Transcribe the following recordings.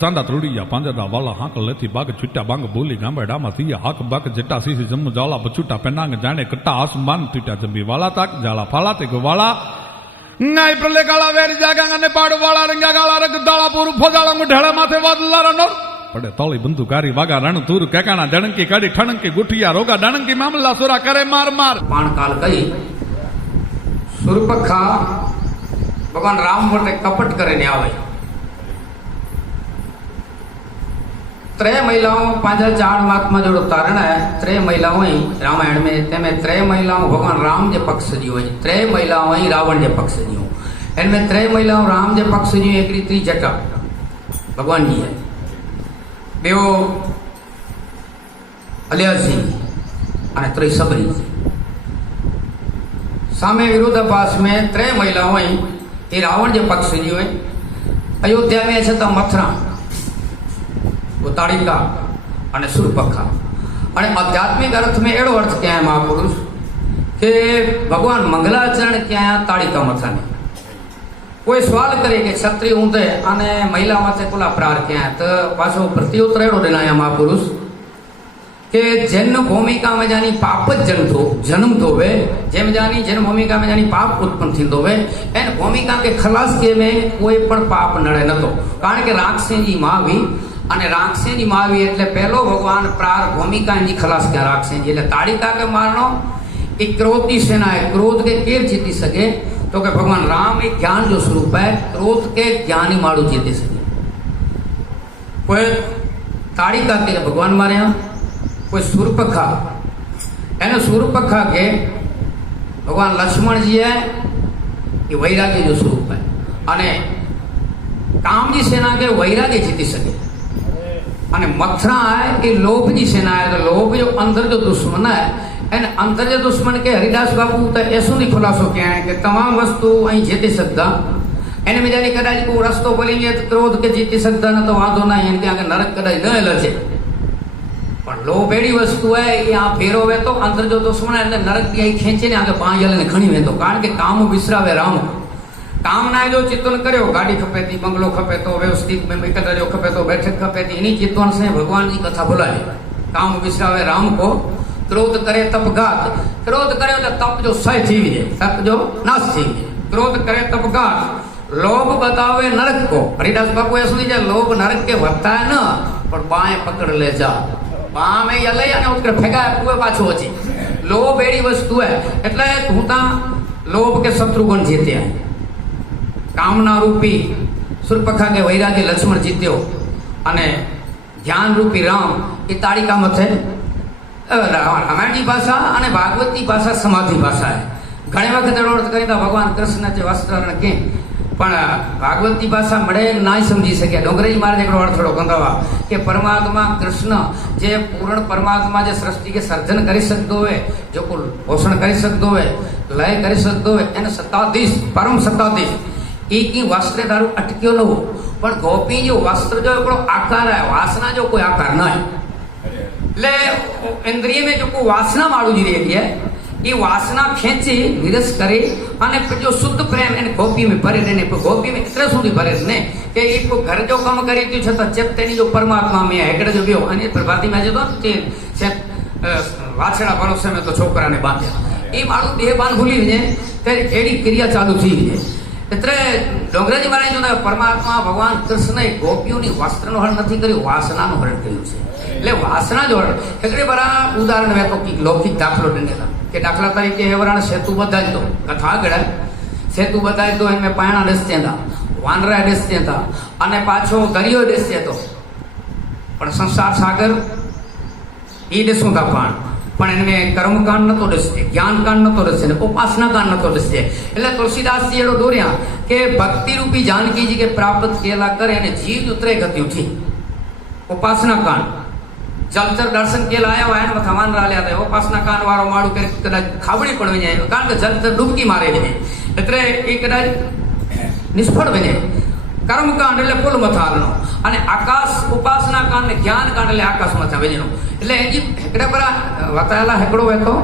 ચાંદા ત્રુડિયા પાંજરા વાલા હાંક લેથી બાગ છૂટા બાંગ બોલી ગામડામાં થયા હાક બાક જટા સીસી જમ્મુ જાલા પછુટા પેનાંગ જાણે કટ્ટા આસમાન તૂટા જંબી વાલા તાક જાલા ફાલા તે ગવાલા નાઈ પ્રલે કાળા વેરી જાગા ને પાડ વાળા રંગા ગાળા રગ દાળા પૂર ફોજાળા મુઢાળા માથે વાદલા રનો પડે તોળી બંદુકારી વાગા રણ તુર કેકાણા ડણકી કાઢી ઠણકી ગુઠિયા રોગા ડણકી મામલા સોરા કરે માર માર પાણકાલ કઈ સુરપખા ભગવાન રામ માટે કપટ કરીને આવે त्रय महिलाओं पांच चार महात्मा जो तारण है त्रय महिलाओं ही रामायण में तेमें त्रय महिलाओं भगवान राम जे पक्ष जी हुई त्रय महिलाओं ही रावण जे पक्ष जी हो इनमें त्रय महिलाओं राम जे पक्ष जी एक रीति जटा भगवान जी है बेओ अलिया सिंह અને ત્રય સબરી સામે વિરોધાભાસ में त्रय महिलाओं ही ये रावण जे पक्ष जी हुई अयोध्या में छता मथुरा ताड़िका અને સુરપખા અને આધ્યાત્મિક अर्थ में एड़ो अर्थ क्या है महापुरुष के भगवान मंगलाचरण क्या है ताड़िका मथाने कोई सवाल करे कि क्षत्रिय ऊंधे અને महिला माथे कुला प्रार क्या है तो पाछो प्रत्युत्तर एड़ो देना महापुरुष के जन्म भूमिका में जानी पाप जन्म धोवे जेम जानी जन्म भूमिका में जानी पाप उत्पन्न थी धोवे एन भूमिका के खलास के में कोई पण पाप नड़े नतो कारण के राक्षसी जी मावी અને રાક્ષસની માવી એટલે પહેલો ભગવાન પ્રાર ભૂમિકા ની ખલાસ કે રાક્ષસની એટલે તાड़िका के मारनो एक क्रोध की सेना है क्रोध के केर जीती सके तो कि भगवान राम एक ज्ञान जो स्वरूप है क्रोध के ज्ञानी मारू जीती सके कोई ताड़िका के भगवान मारे कोई सुरपखा एने सुरपखा के भगवान लक्ष्मण जी है ये वैराग्य जो स्वरूप है અને काम की सेना के वैराग्य जीती सके અને મથરા है कि लोभ की सेना है तो लोभ जो अंदर जो दुश्मन है एन अंदर जो दुश्मन के हरिदास बाबू तो ऐसो नहीं खुलासो क्या है कि तमाम वस्तु अँ जीती सकता एने में जानी कदाच को रस्तो बोलेंगे तो क्रोध के जीती सकता न तो वादो ना इनके आगे नरक कदाच न लचे पर लोभ एड़ी वस्तु है यहाँ फेरोवे तो अंदर जो दुश्मन है नरक की खेचे ने आगे पांच जल ने खणी वेंदो कारण के काम विसरावे राम कामना जो चिंतन करो गाड़ी खपे थी बंगलो खपे तो व्यवस्थित में कदरियो खपे तो बैठक खपे थी इन्हीं चिंतन से भगवान की कथा बुलाए काम विसरावे राम को क्रोध करे तप घात क्रोध करे तो तप जो सह थी तप जो नाश थी क्रोध करे तप घात लोभ बतावे नरक को हरिदास बाबू ऐसा नहीं लोभ नरक के भरता है न पर बाएं पकड़ ले जा बाँ में या ले आने उसके फेंका कुए पाछो अच्छी लोभ एड़ी वस्तु है એટલે હું તા लोभ के शत्रुगुण जीते हैं कामना रूपी सुरपखा के वैराग्य लक्ष्मण जीत्यो અને ज्ञान रूपी राम ये ताड़िका मथे रामायण की भाषा અને भागवत की भाषा समाधि भाषा है घणे वखत अर्थ करीता भगवान कृष्ण जे वस्त्र के पण भागवत की भाषा मळे ना समझी सके डोंगरेजी महाराज एकड़ो अर्थ थोड़ो कंदवा कि परमात्मा कृष्ण जे पूर्ण परमात्मा जे सृष्टि के सर्जन करी सकतो है जो को पोषण करी सकतो है लय करी सकतो है एने सत्ताधीश परम सत्ताधीश एक ही वस्त्र दारू अटक्यो न हो पर गोपी जो वस्त्र जो एकड़ो आकार है वासना जो कोई आकार ना है ले इंद्रिय में जो को वासना मारू जी रही है ये वासना खेंची विरस करे અને जो शुद्ध प्रेम इन गोपी में भरे रहने गोपी में इतने सुधी भरे रहने कि एक घर जो काम करी थी छता चेतनी जो परमात्मा में है एकड़े जो बियो અને प्रभाती में जो से वाछड़ा भरोसे में तो छोकरा ने बांधे ये मारू देहबान भूली ने ते एडी क्रिया चालू थी है એટલે ડોંગરાજી મહારાજ જો પરમાત્મા ભગવાન કૃષ્ણએ ગોપીઓની વસ્ત્રનું હરણ નથી કર્યું વાસનાનું હરણ કર્યું છે એટલે વાસના જો હરણ એટલે બરા ઉદાહરણ મેં તો લૌકિક દાખલો દેનેલા કે દાખલા તરીકે હેવરાણ સેતુ બધાજ તો કથા આગળ સેતુ બધાજ તો એમે પાણા ડસતે હતા વાનરા ડસતે હતા અને પાછો દરિયો ડસતે હતો પણ સંસાર સાગર એ ડસું હતા પણ એને કર્મકાંડ નતો દસે જ્ઞાનકાંડ નતો દસે ને ઉપાસનાકાંડ નતો દસે એટલે તુલસીદાસ जी एड़ो दोरिया के भक्ति रूपी जानकी जी के प्राप्त केला करे ने जीव उतरे गति उठी उपासनाकांड जलचर दर्शन केला आया वायन मथावान राल्या दे उपासनाकांड वारो माडू करे कदाच खावड़ी पण वने कारण के जलचर डूबकी मारे ने એટલે એ કદાચ નિષ્ફળ બને कर्मकांड એટલે ફૂલ મથાલનો અને આકાશ ઉપાસનાકાંડ ને જ્ઞાનકાંડ એટલે આકાશ મથા વેજનો એટલે એજી હેકડે પર વતાયેલા હેકડો હોય તો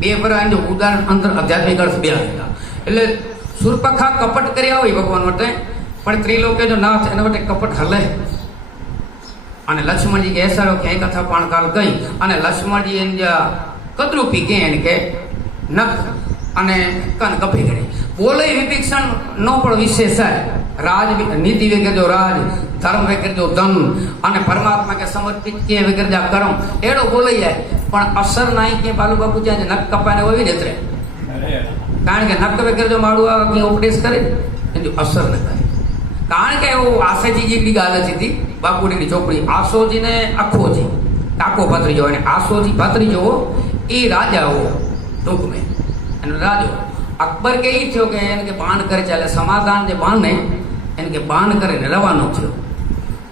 બે પર આનો ઉદાહરણ અંદર આધ્યાત્મિક અર્થ બે હતા એટલે સુરપખા કપટ કર્યા હોય ભગવાન માટે પણ ત્રિલોકે જો નાથ એના માટે કપટ હલે અને લક્ષ્મણજી કે એસારો કે કથા પણ કાલ ગઈ અને લક્ષ્મણજી એને કદરૂપી કે એને કે નખ અને કન કપી ગઈ બોલે વિભીષણ નો પણ વિશેષ છે રાજ નીતિ વગેરે જો રાજ ધર્મ વગેરે જો ધન અને પરમાત્મા કે સમર્પિત કે વગેરે જા કર્મ એડો બોલાઈ જાય પણ અસર નહીં કે બાલુ બાપુ જ્યાં નખ કપાને હોય જ રહે કારણ કે નખ વગેરે જો માળું આવે કે ઉપદેશ કરે એની અસર ન કરે કારણ કે એવું આસેજી જેટલી ગાલ હતી બાપુડીની ચોપડી આસોજી ને અખોજી કાકો ભત્રીજો અને આસોજી ભત્રીજો એ રાજાઓ ટૂંકમાં એનો રાજો અકબર કે એ થયો કે એને કે બાણ કરે ચાલે સમાધાન જે બાણ ને એને કે બાણ કરીને રવાનો થયો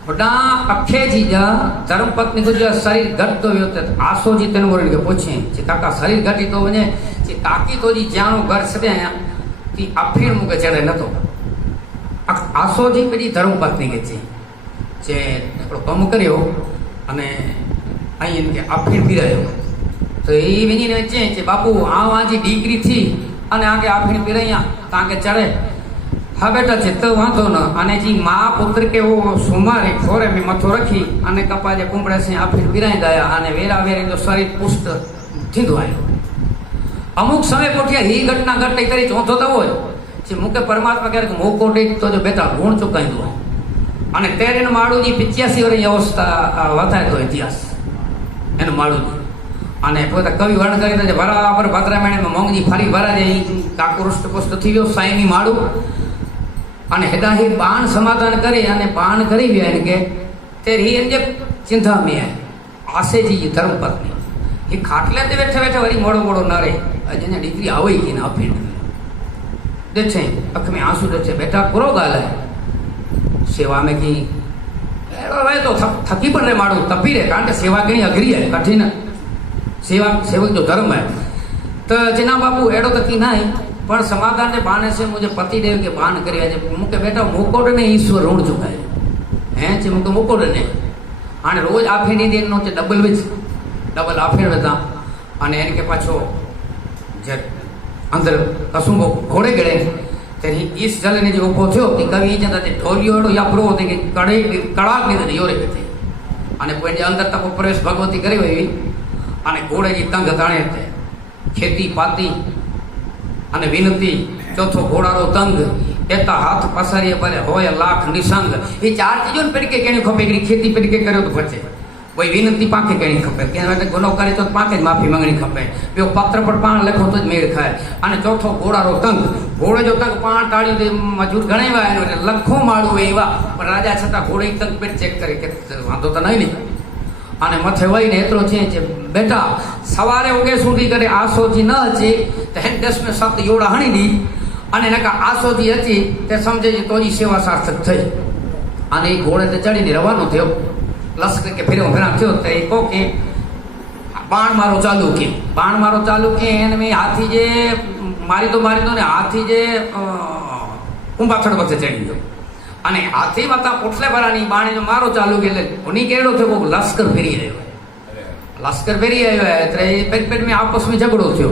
બડા અખેજી જા ધર્મપત્ની को जो शरीर घट तो आसोजी तेन बोल के पूछे जे काका शरीर घटी तो वने जे काकी तो जी जानो घर सदे ती अफीण मुके चढ़े नतो आसोजी पेडी धर्मपत्नी के जे एकड़ो कम कर्यो अने आई इनके अफीण पीरायो तो ई विनी ने चे बापू आ वाजी डीकरी थी अने आगे अफीण पीराया ताके चढ़े हाँ बेटा चित्त वांधो न अने जी माँ पुत्र के वो सुमारे खोरे में मथो रखी अने कपाजे कुंबड़े से अफीण पीराई दया अने वेरा वेरे जो शरीर पुष्ट थींदो आयो अमुक समय पोठिया ही घटना घटे करी चौथो तो होय जे मुके परमात्मा कहे कि मोको दे तो जो बेटा ऋण चुकाई दो अने तेरे माड़ू जी 85 वर्षनी अवस्था वधाय तो इतिहास एन माड़ू जी अने पोता कवि वर्ण करी तो बराबर भद्रा महीने में मोंगजी फरी भरा जाई काको रुष्ट पुष्ट थी गयो साईनी माड़ू અને હેડા ही बाण समाधान करे અને बाण કરી વ્યા કે તેરી એને ચિંતા મે આસે जी धर्मपत्नी ये खाटले ते बैठे बैठे वरी मोड़ो मोड़ो न रे अजने दीकरी आवई की ना फीण देखे अख में आंसू देखे बेटा पूरो गाल है सेवा में की एड़ो वे तो थकी पण रे माड़ो तपी रे कारण के सेवा घणी अघरी है कठिन सेवा सेवक जो धर्म है तो जिना बापू एड़ो तकी ना पर समाधान ने बाने से मुझे पति देव के बान करे मुके बेटा मोकोड ने ईश्वर ऋण चुकाए हैं जे मुके मोकोड ने आने रोज आफीनी दिन नो डबल विच डबल आफीर वेता अने एन के पाछो जे अंदर कसुंबो घोड़े गड़े तेरी इस जल ने जो ऊपो थयो कि कवि जंदा ते ढोलियोड़ो या प्रो ते कि कड़े कड़ाक ने योरे थे अने कोई जे अंदर तक प्रवेश भगवती करी हुई अने घोड़े जी तंग ताणे थे खेती पाती अने विनती चौथो घोड़ारो तंग एता हाथ पसारिए भले होय लाख निसंग ये चार चीजों पेड़ के केणी खपे कि खेती पेड़ के करो तो बचे कोई विनती पाके केणी खपे के वाटे गुनो करे तो पाके माफी मांगणी खपे बे पत्र पर पाण लखो तो मेड़ खाए अने चौथो घोड़ारो तंग घोड़े जो तंग पाण टाड़ी दे मजूर गणेवा लखो माळो एवा पर राजा छता घोड़े तंग पेड़ चेक करे के वांधो तो नहीं अने मथे वहीने एतरो छे बेटा सवारे उगे सुधी करे आसोजी न अचे तो हेडस में सत योड़ा हणी दी अने नका आसोजी अची ते समझे जे तोजी सेवा सार्थक थई अने घोड़े ते चढ़ीने रवानो थयो लश्कर के फेरो फेरा थयो ते को के बाण मारो चालू के एन में हाथी जे मारी तो ने हाथी जे कुंभाथड़ वच्चे चढ़ी गयो अने हाथी माता पुटले भरानी बाणे जो मारो चालू के ले उनी केड़ो थे को लश्कर फेरी आयो है तरे पेट पेट में आपस में झगड़ो थयो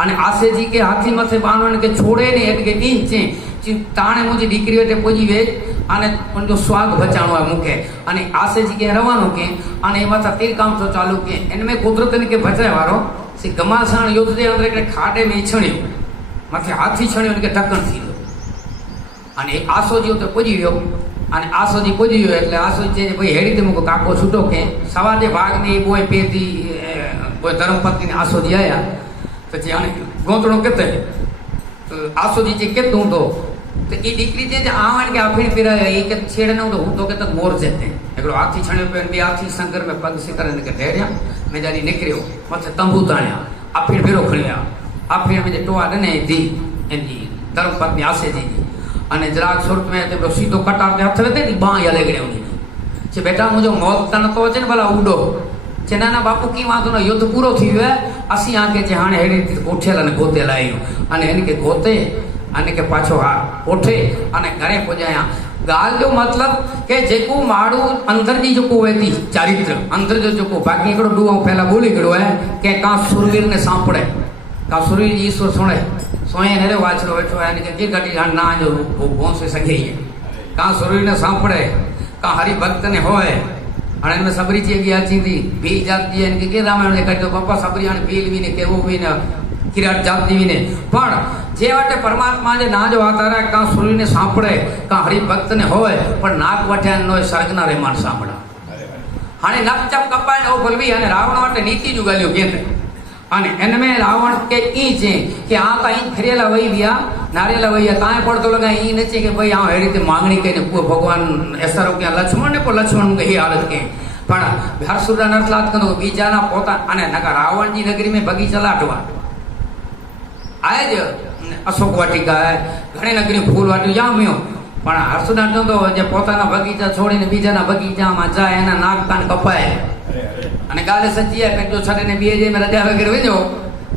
अने आसे जी के हाथी माथे बाणन के छोड़े ने एट के इंचे ताणे मुजी दीकरी वेटे पोजी वे अने उनजो स्वाग बचाणो है मुके अने आसे जी के रवानो के अने माथा तीर काम तो चालू के इनमें कुदरत ने के बचाए वारो सी गमासाण युद्ध दे अंदर के खाडे में छणियो माथे हाथी छणियो के टक्कर थी अने आसोजी तो पूजी गयो अने आसोजी पूजी गयो એટલે आसोजी जे भाई हेडी ते मुको काको छूटो के सवाजे भाग ने बोय पेती बोय धर्मपत्नी ने आसोजी आया तो जे आने गोतड़ो केते तो आसोजी जे केतू तो ई दीकरी जे आवन के आफीण पिरायो ई के छेड़ न तो तो के तक मोर जते एकड़ो हाथी छणियो पे बे हाथी शंकर में पग सिकर ने के ढेरिया मैं जानी निकरियो मथे तंबू ताण्या आफीण भेरो खणिया आफीण में जे टोआ ने दी एनी धर्मपत्नी आसे जी अने जराक सुरत में ते सीधो कटार के हथ लेते नी बाँ हले गड़े उनी जे बेटा मुझो मौत तन तो अचे न भला उडो जे ना बापू की वांधो न युद्ध पूरो थी वियो है असी आके जे हाणे हेड़ी कोठेला ने गोते लायो अने इनके गोते अने के पाछो हा कोठे अने घरे पहुंचाया गाल जो मतलब के जेको माड़ू अंदर जी जोको वेती चरित्र अंदर जो जोको बाकी एकड़ो डुओ पहला बोली गड़ो है के का सुरवीर ने सांपड़े का सुरवीर ईश्वर सुने सोए ने वाचड़ो बैठो है के की गटी ना जो वो पहुंच सके का सुरवीर ने सांपड़े का हरि भक्त ने होए અને એમને સબરીજી ગઈ આચી હતી ભી જાતી એને કે રામાયણ કાઢ્યો પપ્પા સબરી અને ભીલ વિને કેવું વિને કિરાટ જાતી વિને પણ જે વાટે પરમાત્મા જે ના જો આતારા કાં સૂર્યને સાંભળે કાં હરિભક્તને હોય પણ નાક વઠ્યા નો સ્વર્ગના રહેમાન સાંભળા અને નક ચપ કપાય ને ભલવી અને રાવણ માટે નીતિ જુગાલ્યો કેન્દ્ર અને એને મેં રાવણ કે ઈ છે કે આ તો અહીં ફેરેલા વહી ગયા નારેલા વહી કાંઈ પડતો લગાય ઈ નથી કે ભાઈ આ એ રીતે માંગણી કરીને ભગવાન એસરો કે લક્ષ્મણ ને પણ લક્ષ્મણ કે એ હાલત કે પણ હરસુરા નરલાત કનો બીજાના પોતા અને નકા રાવણજી નગરી में બગીચા લાટવા આય જ અશોક વાટિકા ઘણી નગરી ફૂલ વાટ્યું જામ્યો પણ હરસુદાન તો જે પોતાના બગીચા છોડીને બીજાના બગીચામાં જાય એના નાક કાન કપાય અને ગાલે સચ્ચી પેટો છડીને બે જે મે રજા વગેરે વેજો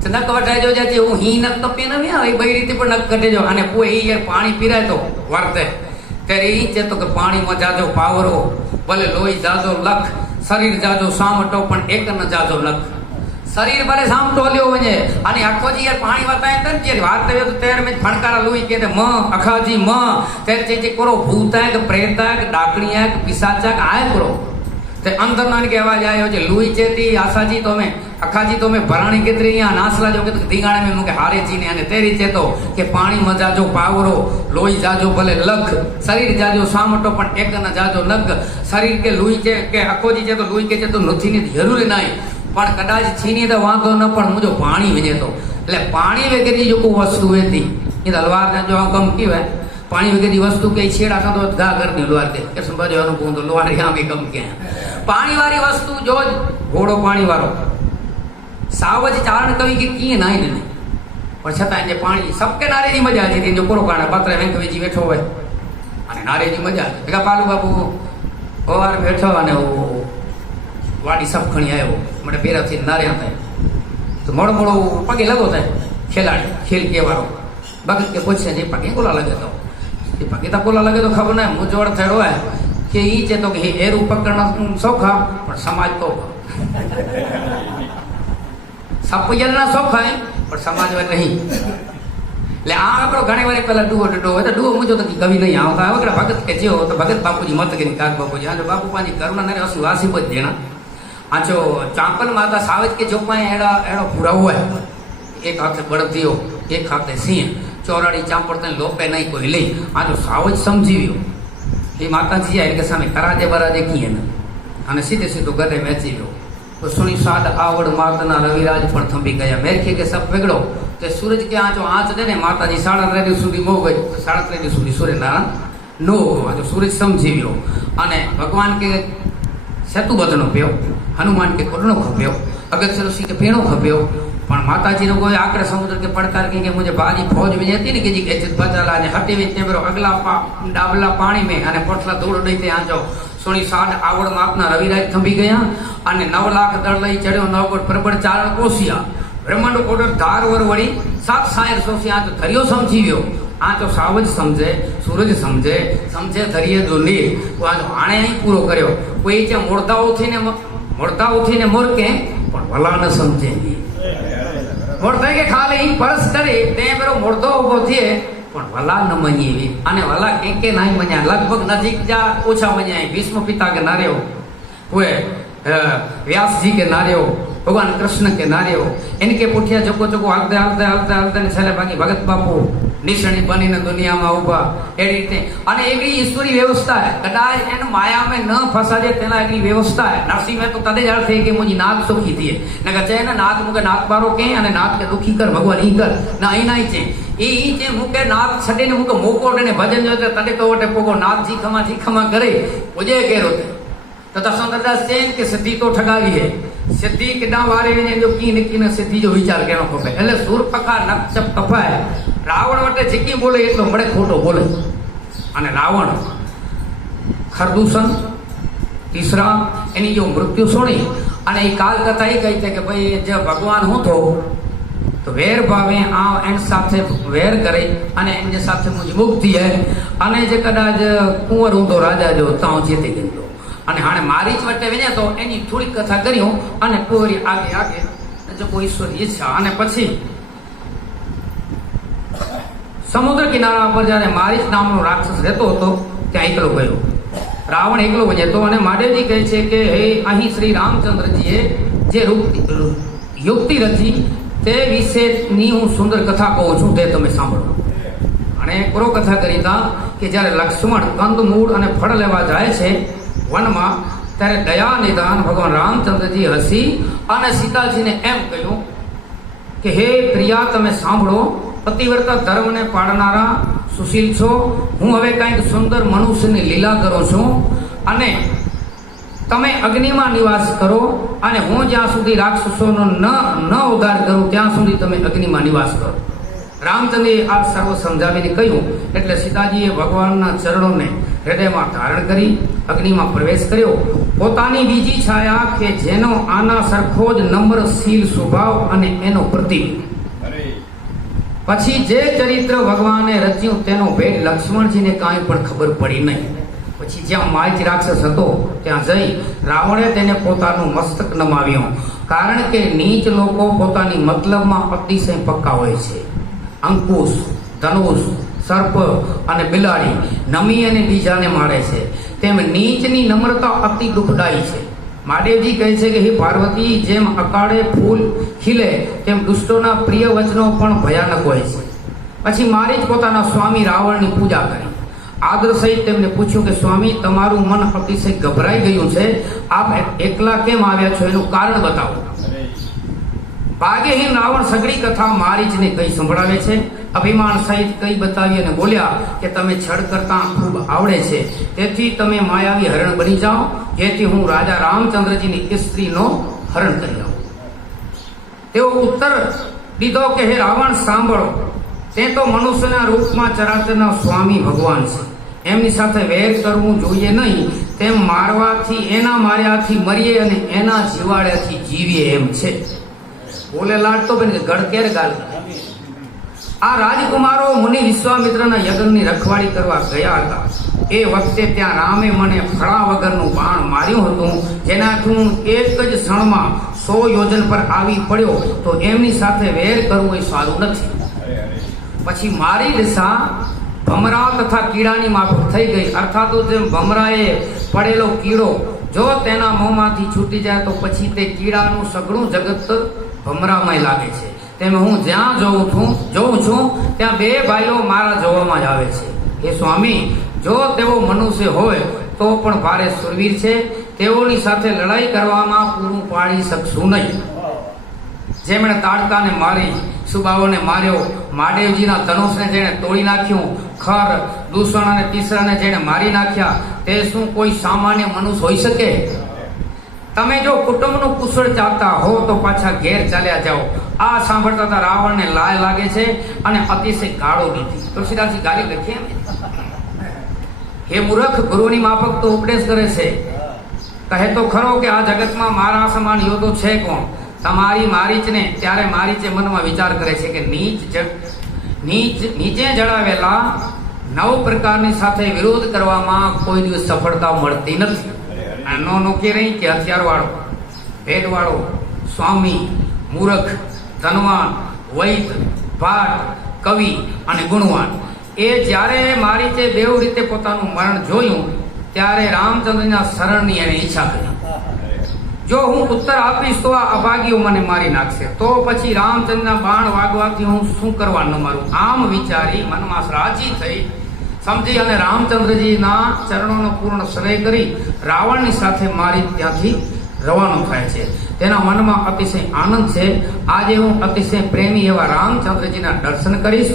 નક વટાઈ જો જાતી હું હી નક કપે ન વ્યા એ બઈ રીતે પણ નક કટે જો અને કોઈ ઈ પાણી પીરાય તો વર્તે ત્યારે ઈ છે તો કે પાણીમાં જાજો પાવરો ભલે લોહી જાજો લખ શરીર જાજો સામટો પણ એક ન જાજો લખ શરીર ભલે સામટો લ્યો વજે અને આખો જી યાર પાણી વતાય તન જે વાત થયો તો તેર में ફણકારા લોહી કે મ અખાજી મ તેર જે કરો ભૂતાય કે પ્રેતાય કે ડાકણીયા કે પિશાચા કે આય કરો તે अंदर नान के आवाज आयो जे लुई चेती आशाजी तो में अखाजी तो में भराणी केतरी या नासला जो के दीगाणे में मुके हारे जी ने અને તેરી ચેતો કે પાણી માં જાજો પાવરો લોહી જાજો ભલે લખ શરીર જાજો સામટો પણ એક ન જાજો નગ શરીર કે લુઈ છે કે અખોજી છે તો લુઈ કે છે તો નથી ની જરૂર નહીં પણ કદાચ છીની તો વાંધો ન પણ મુજો પાણી વિજે તો એટલે પાણી વગેરે જો કોઈ વસ્તુ હતી એ તલવાર જો કમ કીવે पानी वगैरह वस्तु के छेड़ा था तो गा कर दी लोहार के के संभाजो अनुभव तो लोहार यहाँ भी कम के पानी वाली वस्तु जो घोड़ो पानी वालो सावज चारण कवि के किए ना ही नहीं पर छता जे पानी सबके नारे जी मजा आती थी जो कोरो काना पात्र में कवि जी बैठो है અને નારે जी मजा देखा पालू बापू ओर बैठो અને वाडी सब खणी आयो મને પેરા થી નારે आता तो मोड़ मोड़ो पगे लगो था खिलाड़ी खेल के वालो बाकी के पूछे जी पगे कोला लगे तो पगीता बोला लगे तो खबर नहीं मुझोड़ थेड़ो है कि ई चे तो कि एरू पकड़ना सौखा पर समाज तो सब जलना सौखा है पर समाज में नहीं ले आपको घणे वाले पहला डुओ डडो है तो डुओ मुझे तो कभी नहीं आता है वगैरह भगत के जियो तो भगत बापू जी मत के काग बापू जी जो बापू पानी करुणा ने असु वासी पद देना आचो चांपल माता सावज के जो पाए एड़ा एड़ो पूरा हुआ है एक हाथ बड़दियो एक हाथ सिंह ચોરાડી ચાંપડતા લોપે નહીં કોઈ લઈ આ જો સાવજ સમજી ગયો એ માતાજી આઈ કે સામે કરાજે બરાજે કીએ ને અને સીધે સીધો ગદે વેચી ગયો તો સુણી સાદ આવડ માતના રવિરાજ પણ થંભી ગયા મેરખે કે સબ વેગડો તે સૂરજ કે આંચો આંચ દે ને માતાજી 3.5 સુધી મો ગઈ 3.5 સુધી સૂર્યનારાયણ નો આ જો સૂરજ સમજી ગયો અને ભગવાન કે સેતુ બદનો પ્યો હનુમાન के कोडनो खप्यो अगस्त्य ऋषि के पेड़ो खप्यो પણ માતાજી નો કોઈ આકરે સમુદ્ર के પડકાર કે मुझे बाजी फौज में जती ने कि जी इज्जत बचाला ने हटे में तेरो अगला डाबला पानी में અને પોટલા દોડ દઈ તે આંચો સોની સાડ આવડ માપના રવિરાજ થંભી ગયા અને 9 લાખ દળ લઈ ચડ્યો નવકોટ પ્રબળ ચારણ કોસિયા બ્રહ્માંડ કોડર ધારવર વળી 7 સાયર સોસિયા તો ધર્યો સમજી ગયો આ તો સાવજ સમજે સૂરજ સમજે સમજે ધરીએ દુની આ આણે અહીં પૂરો કર્યો કોઈ જે મોરદાઓથી ને મોરકે પણ ભલા ન સમજે મોરદા કે ખાલી પરસ કરે તે બરો મોરદો ઉભો થયે પણ ભલા ન મનીએ અને ભલા કે નહીં મન્યા લગભગ નજીક જા ઓછા મન્યા ભીષ્મ પિતા કે નાર્યો કોઈ व्यास जी के नार्यो भगवान कृष्ण के नार्यो इनके पुठिया चको चको हालते हालते हालते हालते ने छले बाकी भगत बापू निशणी बनीने दुनिया में उभा एडी रीते अने एवी ईश्वरी व्यवस्था है कदाच एन माया में न फसाजे तेना एवी व्यवस्था है नरसिंह में तो तदे जड़ थे कि मुझी नाक सुखी थी न कहे ना नाक मुके नाक बारो के अने नाक के दुखी कर भगवान ई कर ना ई नहीं छे ई जे मुके नाक छडे ने मुके मोको ने भजन जो तदे तो वटे पोगो नाक जी खमा करे मुझे केरो तो दसोंदास चेन के सिद्धि तो ठगावी है सिद्धि किदा वारे ने जो की ने सिद्धि जो विचार केनो खपे એટલે સુરપકા નક્ષપ કપાય રાવણ વટે જીકી બોલે એટલો મળે ખોટો બોલે અને રાવણ ખરદૂષણ तीसरा એની જો મૃત્યુ સુણી અને એ કાલ કથા એ કહી છે કે ભાઈ જે ભગવાન હું તો વેર ભાવે આ એન સાથે વેર કરે અને એની સાથે મુજી મુક્તિ હે અને જે કદાચ કુંવર હું તો રાજા જો તાઉ જીતી ગયો અને હાણે મારી જ વટે વેને તો એની થોડી કથા કર્યો અને પૂરી આગે આગે જો કોઈ ઈશ્વરની ઈચ્છા અને પછી સમુદ્ર કિનારા પર જ્યારે મારીચ નામનો રાક્ષસ રહેતો હતો ત્યાં એકલો ગયો રાવણ એકલો જતો અને મહાદેવજી કહે છે કે હે અહીં શ્રી રામચંદ્રજીએ જે યુક્તિ રચી તે વિશેની હું સુંદર કથા કહું છું, તે તમે સાંભળો. અને પૂરો કથા કરી તા કે જ્યારે લક્ષ્મણ કંદ મૂળ અને ફળ લેવા જાય છે વનમાં, ત્યારે દયા નિદાન ભગવાન રામચંદ્રજી હસી અને સીતાજીને એમ કહ્યું કે હે પ્રિયા, તમે સાંભળો, પતિવ્રતા ધર્મને પાળનારા સુશીલ છો. હું હવે કંઈક સુંદર મનુષ્યની લીલા કરું છું અને તમે અગ્નિમાં નિવાસ કરો, અને હું જ્યાં સુધી રાક્ષસોનો ન ઉદ્ધાર કરું ત્યાં સુધી તમે અગ્નિમાં નિવાસ કરો. રામચંદ્રે આ સર્વ સમજાવીને કહ્યું એટલે સીતાજીએ ભગવાનના ચરણોને હૃદયમાં ધારણ કરી અગ્નિમાં પ્રવેશ કર્યો. પોતાની બીજી છાયા કે જેનો આના સરખો જ નમ્રશીલ સ્વભાવ અને એનો પ્રતિક. પછી જે ચરિત્ર ભગવાને રચ્યું તેનો ભેદ લક્ષ્મણજીને કાંઈ પણ ખબર પડી નહીં. પછી જ્યાં મારીચ રાક્ષસ હતો ત્યાં જઈ રાવણે તેને પોતાનું મસ્તક નમાવ્યું, કારણ કે નીચ લોકો પોતાની મતલબમાં અતિશય પક્કા હોય છે. અંકુશ, ધનુષ, સર્પ અને બિલાડી નમી અને બીજાને મારે છે, તેમ નીચની નમ્રતા અતિ દુઃખદાયી છે. મહાદેવજી કહે છે કે હે પાર્વતી, જેમ અકાળે ફૂલ ખીલે તેમ દુષ્ટોના પ્રિય વચનો પણ ભયાનક હોય છે. પછી મારી જ પોતાના સ્વામી રાવણની પૂજા કરી. આદર સહિત તેમને પૂછ્યું કે સ્વામી, તમારું મન અતિશય ગભરાઈ ગયું છે, આપ એકલા કેમ આવ્યા છો, એનું કારણ બતાવો. ભાગ્યહીન રાવણ સઘળી કથા મારીચને કઈ સંભળાવે છે. અભિમાન સહિત કઈ બતાવી અને બોલ્યા કે તમે છળ કરતા ખૂબ આવડે છે, તેથી તમે માયાવી હરણ બની જાઓ, જેથી હું રાજા રામચંદ્રજીની સ્ત્રીનો હરણ કરી લઉં. તેઓ ઉત્તર દીધો કે હે રાવણ, સાંભળો, તે તો મનુષ્યના રૂપમાં ચરાચરના સ્વામી ભગવાન છે, એમની સાથે વેર કરવું જોઈએ નહીં, તેમ મારવાથી એના માર્યાથી મરીએ અને એના જીવાડ્યાથી જીવીએ એમ છે. બોલે લાડતો બને ગળ કેર ગાલ. આ રાજકુમારો મુનિ વિશ્વામિત્રના યજ્ઞની રખવાડી કરવા ગયા હતા. એ વખતે ત્યાં રામે મને ફળા વગરનું બાણ માર્યું હતું, જેનાથી હું એક જ ક્ષણમાં 100 યોજન પર આવી પડ્યો, તો એમની સાથે વેર કરવું એ સારું નથી. પછી મારી દિશા ભમરા તથા કીડાની માફક થઈ ગઈ. અર્થાત જેમ ભમરાએ પડેલો કીડો જો તેના મોંમાંથી છૂટી જાય તો પછી તે કીડાનું સઘળું જગત ભમરામાં લાગે છે, તેમ હું જ્યાં જોઉં છું ત્યાં બે ભાઈઓ મારા જોવામાં જ આવે છે. એ સ્વામી, જો તેઓ મનુષ્ય હોય તો પણ ભારે સુરવીર છે, તેઓની સાથે લડાઈ કરવામાં પૂરું પાડી શકશું નહીં. જેમણે તાડકાને મારી સુબાઓને માર્યો, મહાદેવજીના ધનુષને જેણે તોડી નાખ્યું, ખર, દૂષણ અને તીસરાને જેણે મારી નાખ્યા, તે શું કોઈ સામાન્ય મનુષ્ય હોઈ શકે? તમે જો કુટુંબનું કુશળ ચાહતા હો તો પાછા ઘેર ચાલ્યા જાઓ. આ સાંભળતા હતા રાવણને લાય લાગે છે અને અતિશય ગાળો દીધી. તુલસીદાસજી ગાળી લખી એમ, હે મૂર્ખ, ગુરુની માફક તો ઉપદેશ કરે છે, કહે તો ખરો કે આ જગતમાં મારા સમાન યોદ્ધો છે કોણ? તમારી મારીચને. ત્યારે મારીચે મનમાં વિચાર કરે છે કે નીચે જણાવેલા 9 પ્રકારની સાથે વિરોધ કરવામાં કોઈ દિવસ સફળતા મળતી નથી. નો નોકી રહી કે હથિયાર વાળો, ભેદ વાળો, સ્વામી, મૂર્ખ, ધનવાન, વૈદ, ભાટ, કવિ અને ગુણવાન. એ જ્યારે મારીચે દેવ રીતે પોતાનું મરણ જોયું ત્યારે રામચંદ્રના શરણની એને ઈચ્છા કરી. જો હું ઉત્તર આપીશ તો આ અભાગીઓ મને મારી નાખશે, તો પછી રામચંદ્રના બાણ વાગવાથી હું શું કરવા ન મારું? આમ વિચારી મનમાં રાજી થઈ સમજી અને રામચંદ્રજીના ચરણોનો પૂર્ણ શ્રેય કરી રાવણની સાથે મારી ત્યાંથી રવાનો થાય છે. તેના મનમાં અતિશય આનંદ છે. આજે હું અતિશય પ્રેમી એવા રામચંદ્રજીના દર્શન કરીશ,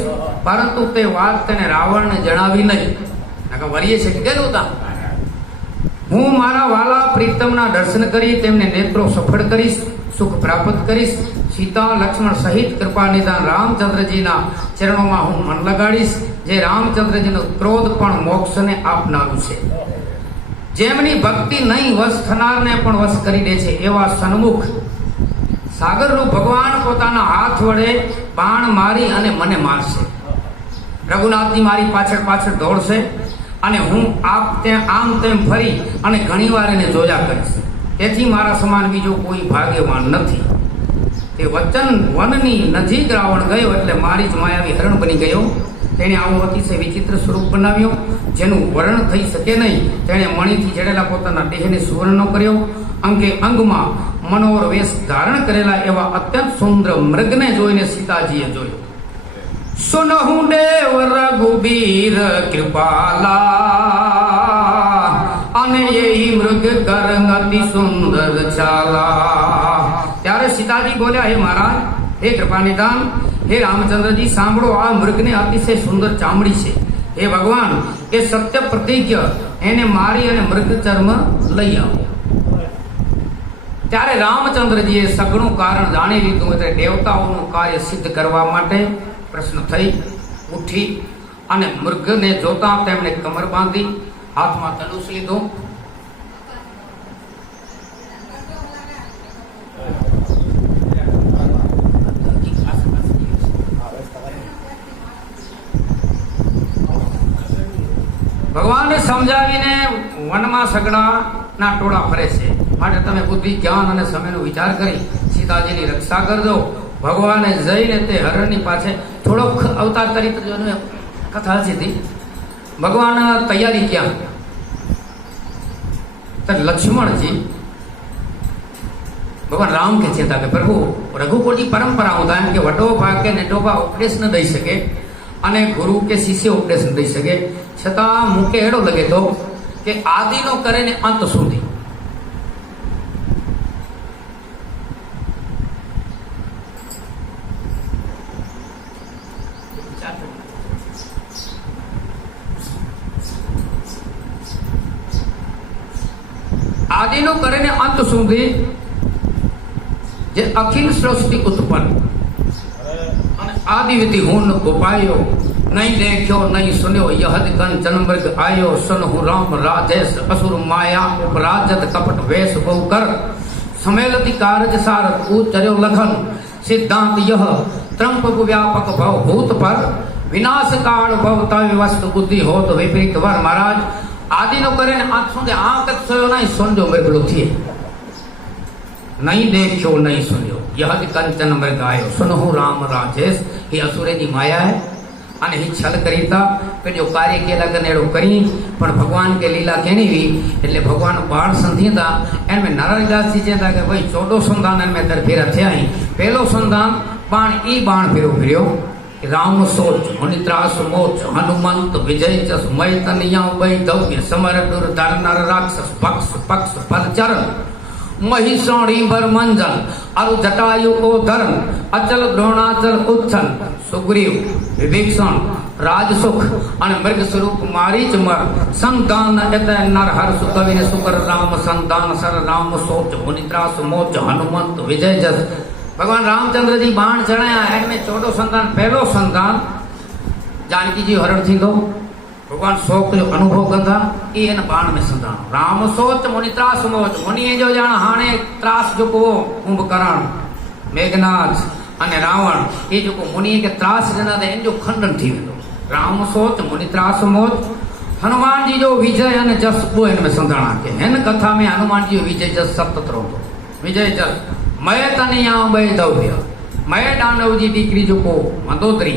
પરંતુ તે વાત તેને રાવણને જણાવી નહીં. વરીએ છે કે હું મારા વાલા પ્રીતમના દર્શન કરી તેમને નેત્રો સફળ કરીશ, સુખ પ્રાપ્ત કરીશ. સીતા, લક્ષ્મણ સહિત કૃપા નિદાન રામચંદ્રજીના ચરણોમાં હું મન લગાડીશ. જે રામચંદ્રજીનો ક્રોધ પણ મોક્ષને આપનારું છે. જેમની ભક્તિ નહીં વશ થનારને પણ વશ કરી દે છે, એવા સન્મુખ સાગરનું ભગવાન પોતાના હાથ વડે બાણ મારી અને મને મારશે. રઘુનાથજી મારી પાછળ પાછળ દોડશે અને હું આમ તેમ ફરી અને ઘણીવાર એને જોયા કરીશ. તેથી મારા સમાન બીજો કોઈ ભાગ્યવાન નથી. તે વચન વનની નજીક રાવણ ગયો એટલે મારી જ માયાવી હરણ બની ગયો. તેણે આવું અતિશય વિચિત્ર સ્વરૂપ બનાવ્યું જેનું વર્ણન થઈ શકે નહીં. તેણે મણીથી જડેલા પોતાના દેહને સુવર્ણનો કર્યો. અંગે અંગમાં મનોહર વેશ ધારણ કરેલા એવા અત્યંત સુંદર મૃગને જોઈને સીતાજીએ જોયો. સુનહુ દેવ રઘુબીર કૃપાલા અને એ મૃગ કરંગ અતિ સુંદર ચાલા. ત્યારે સીતાજી બોલ્યા, હે મહારાજ, હે કૃપાનિધાન, હે રામચંદ્રજી, સાંભળો, આ મૃગને અતિશય સુંદર ચામડી છે. હે ભગવાન, એ સત્ય પ્રતિજ્ઞ, એને મારી અને મૃગ ચર્મ લઈ આવો. ત્યારે રામચંદ્રજીએ સગળું કારણ જાણી લીધું. એટલે દેવતાઓનું કાર્ય સિદ્ધ કરવા માટે પ્રશ્ન થઈ ઉઠી અને મૃગને જોતા તેમણે કમર બાંધી, હાથમાં ધનુષ લીધું. ભગવાને સમજાવીને વનમાં સગડાના ટોળા ફરે છે. માટે તમે બુદ્ધિ, જ્ઞાન અને સમયનો વિચાર કરી સીતાજીની રક્ષા કરજો. ભગવાને જઈને તે હરણની પાછે થોડોક અવતાર તરીકે કથા હતી. ભગવાન તૈયારી ક્યાં? તો લક્ષ્મણજી ભગવાન રામ કે ચેતા કે પ્રભુ રઘુકુળની પરંપરા હોતા એમ કે વડો ભાગ કે નેટો ભાગ ઉપદેશ ન દઈ શકે અને ગુરુ કે શિષ્ય ઉપદેશ ન દઈ શકે. છતાં મુકે એડો લગે તો કે આદિનો કરે ને અંત સુધી. આદિનો કરીને અંત સુધી જે અખિલ સૃષ્ટિ ઉત્પન્ન અને આદિવિધિ હું ગોપાયો નહીં દેખ્યો નહીં સુન્યો યહદ કંચન મૃગ આયો સનહુ રામ રાજેશ અસુર માયા ઉપરાજત કપટ વેશ બહુ કર સમેલતી કારજ સાર ઉચ્ચર્યો લખન સિદ્ધાંત યહ ત્રંપ વ્યાપક ભવ ભૂત પર વિનાશ કાળ ભવ તવ વસ્તુ બુદ્ધિ હોત વિપરીત વર. મહારાજ, આદિનો કરે ને અંત સુધી આંખ સોયો નહીં સોંજો મૃગલો થયે નહીં દેખ્યો નહીં સુન્યો યહદ કંચન મૃગ આયો સુનહુ રામ રાજેશ. એ અસુરેની માયા હે અને એ છલ કરીતા પેલો કાર્ય કેલા કરીને એડો કરી પણ ભગવાન કે લીલા કેણીવી. એટલે ભગવાન બાળ સંધીતા એમ નારાયણદાસજી ચેતા કે ભાઈ 14 સંધાન એમ તાર ફેરા થયા. પહેલો સંધાન બાણ ઈ બાણ ફેરો ફેર્યો રામ સોચ મુનિત્રાસ મોચ હનુમંત વિજય જસ મય તનિયા વૈ દવ્ય સમર દુર ધરનર રાક્ષસ પક્ષ પક્ષ ફલચરણ મહિષાણી ભર મંજન અરુ જટાયુ કો ધર્મ અચલ દ્રોણાચલ ઉચ્છન સુગ્રીવ વિભીષણ રાજસુખ અને મૃગ સ્વરૂપ મારીચ મર સંતાન એટલે નર હર સુકવિને સુકર રામ સંતાન સર રામ સોચ મુનિત્રાસ મોચ હનુમંત વિજય જસ. भगवान रामचंद्र जी बाण चढ़ाया इनमें 14 संतान. पहलो संतान जानकी जी हरण थी दो भगवान शोक जो अनुभव कंदा ये इन बाण में संतान राम सोच मुनि त्रास मोच. मुनि जो जान हाणे त्रास जो को कुंभकर्ण मेघनाथ अने रावण ये जो को मुनि के त्रास जना दे इन जो खंडन थी वेंदो. राम सोच मुनि त्रास मोच. हनुमान जी जो विजय अने जस को इनमें संतान के इन कथा में हनुमान जी विजय जस सतत रहो. विजय जस मय तनिया बे दव्य मय दानव जी दीकरी जो को मंदोदरी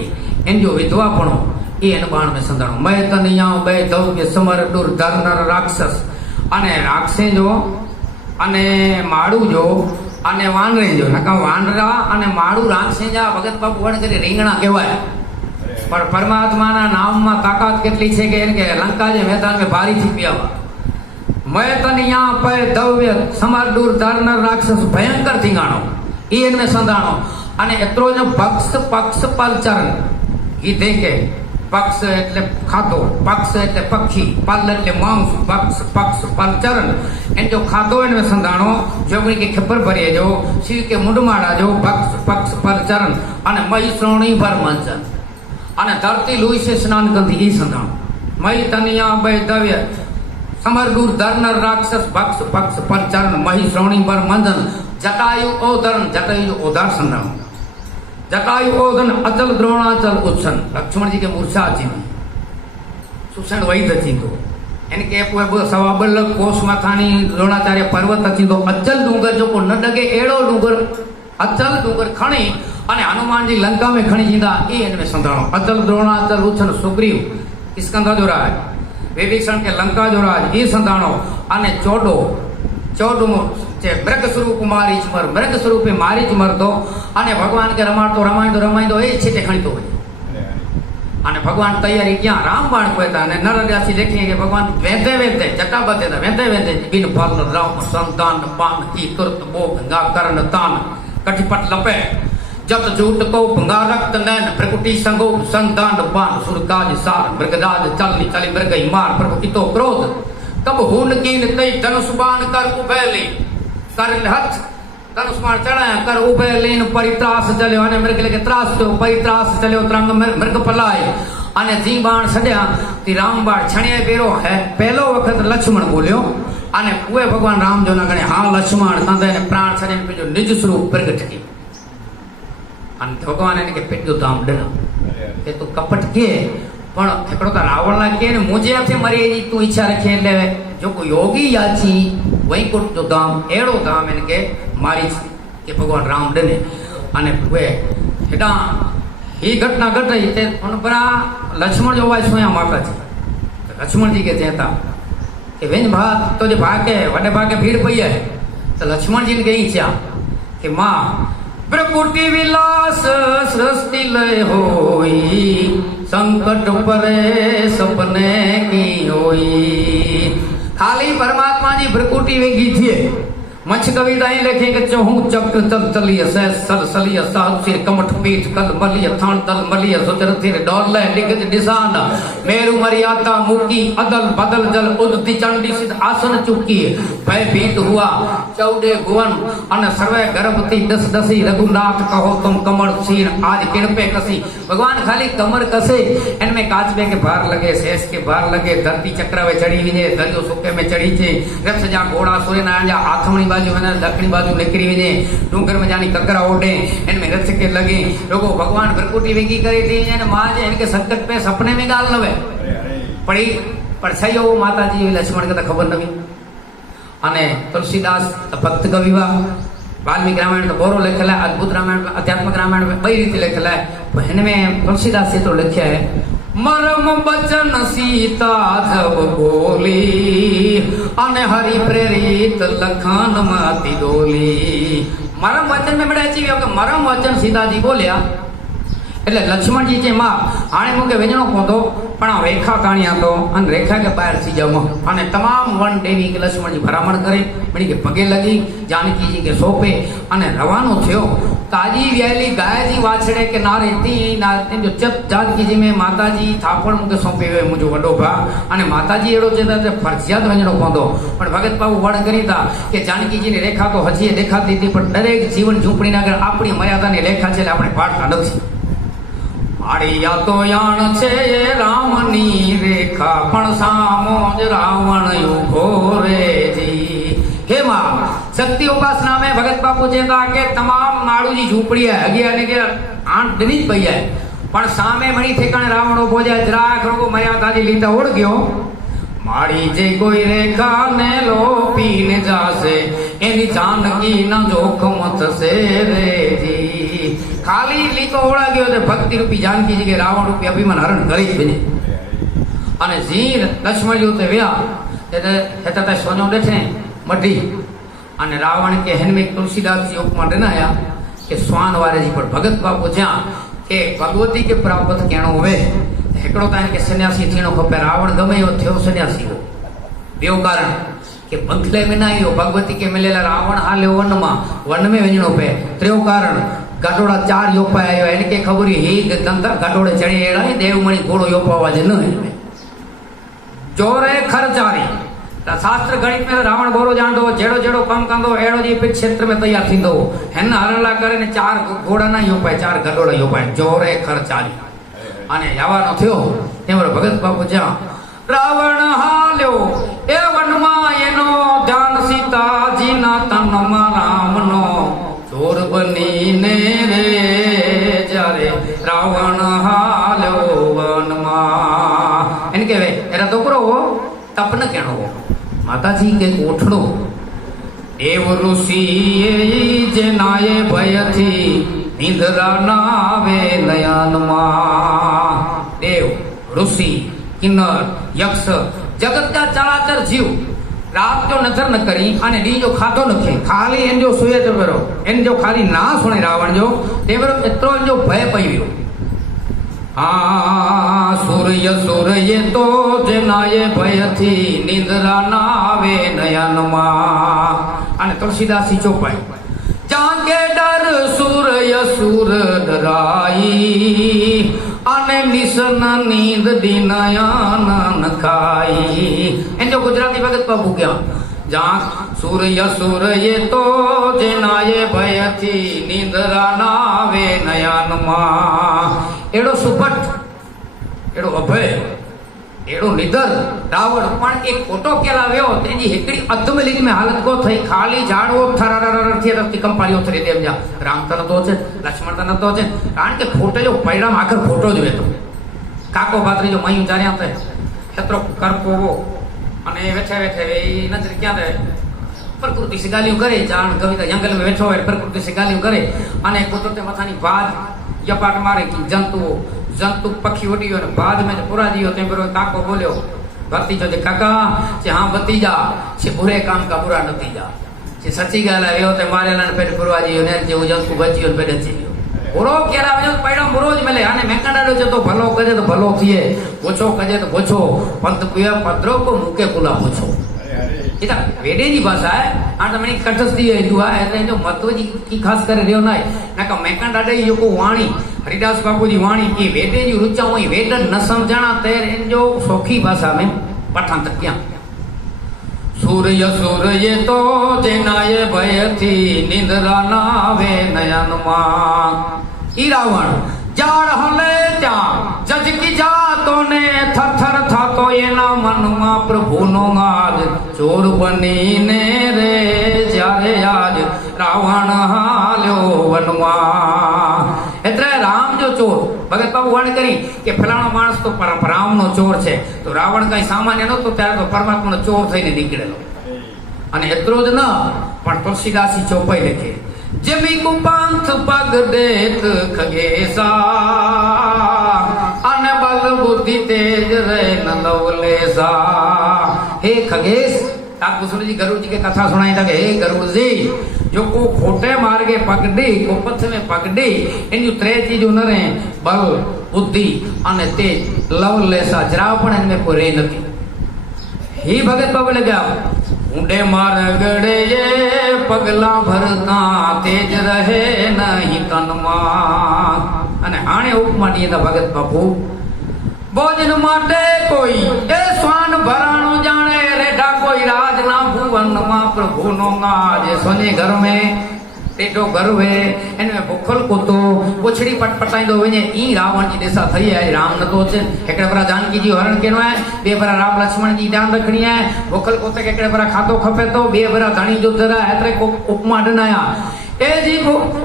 इन जो विधवापणो ये इन बाण में संधाणो. मय तनिया बे दव्य समर दुर धरनर राक्षस अने राक्षे जो अने माड़ू जो अने वानरे जो नका वानरा अने माड़ू राक्षे जा भगत बापू वण करे રીંગણા કહેવાય. પણ પરમાત્માના નામમાં તાકાત કેટલી છે કે એને કે લંકા જે મેદાન में ભારી થી પીવા. मैं तनिया पे दव्य समर दूर धरनर राक्षस भयंकर थींगाणो ई इनमें संधाणो. अने एतरो जो पक्ष पक्ष पलचरण ई देखे पक्ष એટલે ખાધો પક્ષ એટલે પક્ષી પલ એટલે માંસ પક્ષ પક્ષ પલચરણ इन जो खाधो इनमें संधाणो. जोगणी के खबर भरिए जो शिव के मुंडमाड़ा जो पक्ष पक्ष पलचरण अने मई श्रोणी भर मंचन अने धरती लुई से स्नान कंदी ई संधाणो. मई तनिया पे दव्य समर दूर धरनर राक्षस पक्ष पक्ष परचरण मही श्रोणी पर मंदन जटायु ओदरण जटायु ओदार संधान. जटायु ओदन अचल द्रोणाचल उच्छन. लक्ष्मण जी के मूर्छा थी सुषण वैद थी तो इनके सवा बल कोष माथानी द्रोणाचार्य पर्वत थी तो अचल डूंगर जो को न डगे एड़ो डूंगर अचल डूंगर खणी અને હનુમાનજી લંકા में खणी जींदा ई इनमें संधाणो अचल द्रोणाचल उछन सुग्रीव स्कंदा जो राज विभीषण के लंका जो राज ई संधाणो अने चौडो जे मृग स्वरूप मृग स्वरूपे मारीच मरतो अने भगवान के रमाईंदो ए छेटे खणीतो होय अने भगवान तैयारी क्या रामबाण कहता अने नरदासी देखिए कि भगवान वेंदे जटा बधे वेंदे बिन फल राम संतान पान की तुरत बो गंगा करण तान कटिपट लपे जत झूठ को भंगा रक्त नैन प्रकुटी संगो संतान पान सुरकाज सार मृगराज चली मृग ही मार प्रभु कितो क्रोध तब हुन कीन तई धनुष बाण कर उभेली कर हथ धनुष बाण चढ़ाया कर उभेलीन परित्रास चलियो अने मृग लेके त्रास तो परित्रास चलियो तरंग मृग पलाय अने जी बाण छड्या ती रामबाण छणिया पेरो है पहलो वखत लक्ष्मण बोल्यो अने उए भगवान राम जो ना गणे हाँ लक्ष्मण तंदे ने प्राण छडीने पेजो निज स्वरूप प्रगट की अने भगवान ने के पेटो दाम डन के तू कपट के पण एकड़ो तो रावण ना के ने मुझे हाथे मरी तू इच्छा रखे ले जो को योगी याची वैकुंठ जो धाम एड़ो धाम इनके मारी के भगवान राम डने अने वे हेडा ही घटना घट रही थे उन परा लक्ष्मण जो वाय सोया माता जी लक्ष्मण जी के कहता कि वेन भात तो जे भागे वडे भागे भीड़ पई है तो लक्ष्मण जी ने कही क्या कि मां प्रकृति विलास सृष्टि लय होई संकट परे सपने की होई खाली परमात्मा जी प्रकृति वेगी थी मछ कविताएं लिखे के चहु चक्र चल चलिय सह सल सलिय साहु सिर कमठ पीठ कल मलिय थान तल मलिय सुचर थिर डोले दिग्गज निशान मेरु मर्यादा मुकी अदल बदल जल उदति चंडी सिद्ध आसन चुकी भय भीत हुआ चौदे भुवन अन सर्वे गर्भवती दस दसी रघुनाथ कहो तुम कमर सीर आज किण पे कसी भगवान खाली कमर कसे इनमें काचबे के भार लगे शेष के भार लगे धरती चक्र में चढ़ी विने दरियो सुके में चढ़ी छे रथ जा घोड़ा सूर्य नारायण जा आथमणी बाजू में दक्षिणी बाजू निकली विने डूंगर में जानी ककरा ओढ़े इनमें रथ के लगे लोगो भगवान प्रकृति वेगी करे थी ने मां जे इनके संकट पे सपने में गाल नवे पड़ी पर सयो माता जी लक्ष्मण के खबर नवी अने तुलसीदास भक्त कविवा वाल्मीकि रामायण तो बोरो लिखेला अद्भुत रामायण आध्यात्मिक रामायण में कई रीति लिखेला है इनमें तुलसीदास से तो लिखा है मरम बचन सीता जब बोली अने हरि प्रेरित लखन माती डोली मरम वचन में बड़ा अची वियो कि मरम वचन सीता जी बोलिया એટલે લક્ષ્મણજી જે માં આણે મુકે વેજણો પોતો પણ આ રેખા કાણ્યા તો અને રેખા કે બહાર થી જાવ અને તમામ વન દેવી કે લક્ષ્મણજી ભરામણ કરે મણી કે પગે લગી जानकी जी के सोपे અને રવાનો થયો તાજી વ્યાલી ગાયજી વાછડે કે નારે તી ના जो चप जानकी जी में माताजी थापण मुके सोंपे हुए मुझो वडो भा અને माताजी एड़ो चेता ते फरजियात वजणो पोंदो पण भगत बाबू वण करीता કે जानकी जी ની રેખા તો હજી દેખાતી હતી પણ દરેક જીવન ઝૂંપડીના આગળ આપણી મર્યાદાની રેખા છે એટલે આપણે પાડતા નથી आड़िया तो याण छे रामनी रेखा पण सामो ज रावण उभो रे जी हे मां शक्ति उपासना में भगत बापू चेता के तमाम माड़ू जी झूपड़ी है अगिया ने के 8 दिन ज पई है पण सामे मणी ठेकाणे रावण उभो जाय जरा खरो मर्यादा जी लीता ओढ़ गयो माड़ी जे कोई रेखा ने लोपी ने जासे एनी जानकी न जोखम थसे रे जी खाली लीको ओढ़ा गयो ते भक्ति रूपी जानकी जी के रावण रूपी अभिमान हरण करी बिने अने जी लक्ष्मण जी ते व्या ते हेता सोनो देठे मडी अने रावण के हनमे तुलसीदास जी उपमा देनाया के स्वान वारे जी पर भगत बापू ज्या के भगवती के प्राप्त केणो होवे एकड़ो ताने के सन्यासी थीणो खपे रावण गमे यो थयो सन्यासी हो बेओ कारण के बंगले में ना आयो भगवती के मिलेला रावण हाले वन में वजणो पे त्रियो कारण गडोड़ा 4 योपा आयो इनके खबर ही दंता गडोड़े चढ़ी एड़ा देवमणि घोड़ो योपावा जे न जोरे खरचारी शास्त्र गणित में रावण गोरो जांदो जेड़ो जेड़ो कम कंदो एड़ो जी पिछ क्षेत्र में तैयार थींदो हेन हरणला करे ने 4 घोड़ा ना योपाय 4 गडोड़ा योपाय जोरे खरचारी अने यावानो थयो तेमरो भगत बापू जा रावण हाल्यो ए वनमा एनो ध्यान सीताजी ना तनमा रामनो चोर बनी ने रे जारे रावण हाल्यो वनमा इनके वे एरा तोकरो तपन केणो माताजी के कोठड़ो देव ऋषि जे नाये भय थी નિંદ્રા નાવે નયનમાં. દેવ, ઋષિ, કિન્નર, યક્ષ, જગતના ચરાચર જીવ રાત જો નજર ન કરી અને દી જો ખાતો નથી, ખાલી એન જો સુએ તો બરો એન જો ખાલી ના સુણે રાવણ જો તે બરો એતરો એન જો ભય પૈવ્યો. હા, સૂર્ય સૂર્ય તો જેનાએ ભયથી નિંદ્રા નાવે નયનમાં. અને તુલસીદાસી ચોપાઈ જાગે ડર સૂર્ય સૂર ડરાઈ અને નિસન નીંદ દિનયાન ખાઈ. એમ જો ગુજરાતી ભગત બાબુ ક્યાં જાગ સૂર્ય સૂર્ય તો જેનાએ ભયથી નિંદ્રા નાવે નયનમાં. એડો સુપટ, એડો અભય, એડો નિધર રાવણ પણ એક ખોટો કેલાવ્યો તેની હેકડી અધમલીન में हालत को થઈ. ખાલી ઝાડવો થરરરરથી રસ્તી કંપાળીઓ થઈ તેમ જા. રામ તને તો છે, લક્ષ્મણ તને તો છે, કારણ કે ખોટો જો પૈડામ આખર ખોટો જ વેતો. કાકો બાતરી જો મયું જાણ્યા તે હેતરો કરપોવો અને વેઠે વેઠે એ નજર ક્યાં દે પ્રકૃતિ સે ગાલીઓ કરે. જાણ કવિતા જંગલ में બેઠો હોય પ્રકૃતિ સે ગાલીઓ કરે અને કુદરતે મથાની બાદ યપાટ મારે કે જંતુ પક્ષી ઉડ્યો અને બાદ में પૂરા દિયો તે બરો કાકો બોલ્યો ભતીજો જે કાકા જે હા ભતીજા છે બુરે કામ કા બુરા નતીજા જે સચી ગાલા આવ્યો તે મારેલા પેટ પૂરવા દિયો ને જે જંતુ બચ્યો પેટ ચીયો બુરો કેરા આવ્યો પૈડા બુરો જ મળે. અને મેકાડાડો છે તો ભલો કરે તો ભલો થઈએ, ઓછો કરે તો ઓછો પંત પીવા પત્રો કો મુકે કુલા પૂછો. એ વેડેની ભાષા હે. આ તમે કટસથી હુઆ એટલે જો મતોજી કી ખાસ કરે રહ્યો ના નકા મેકાડાડે યો વાણી हरिदास बाबू जी वाणी की वेदे जी रुचा हुई वेद न समझना तेर इन जो सौखी भाषा में पठान तक क्या. सूर्य सूर्य तो जेनाए भय थी निंद्रा नावे नयનમાં. ई रावण जाड़ हले त्या जज की जातो ने थर थर था तो एना मनमा प्रभु नो आज चोर बनी ने रे जारे आज रावण हाल्यो वनमा. એટલે રામ જો ચોર ભગત બાબુ વાણ કરી કે ફલાણો માણસ તો રામનો ચોર છે તો રાવણ કઈ સામાન્ય નતો ત્યારે તો પરમાત્માનો ચોર થઈને નીકળેલો. અને એટલો જ ન પણ તુલસીદાસી ચોપાઈ લખે જેમી કુપાંથ પગ દેત ખગેસા અને બલ બુદ્ધિ તેજ રે નલવલેસા. हे खगेश काकुसुर जी गरुड़ जी के कथा सुनाई था कि हे गरुड़ जी जो को खोटे मार्गे पकड़ी को पथ में पकड़ी इन जो त्रे चीजों न रहे बल बुद्धि અને તેજ લવલેસા જરાવ પણ એમને કોઈ રહી નથી. ही भगत बाबू लगा ऊंडे मारगड़े ये पगला भरता तेज रहे नहीं तनमा. અને આણે ઉપમા દીધા ભગત બાપુ ભોજન માટે કોઈ એ સ્વાન ભરાણો જાણે રેઢા કોઈ રાજ ના ભુવન માં પ્રભુ નો ગાજ. સોને घर में टेटो घर वे एने भूखल को तो पुछड़ी पटपटाई दो वने ई रावण जी देसा थई है. राम न तो छे एकड़े बरा जानकी जी हरण केनो है, बे बरा राम लक्ष्मण जी ध्यान रखनी है. भूखल को ते एकड़े बरा खातो खपे तो बे बरा धणी जो जरा हेतरे को उपमा डनाया. ए जी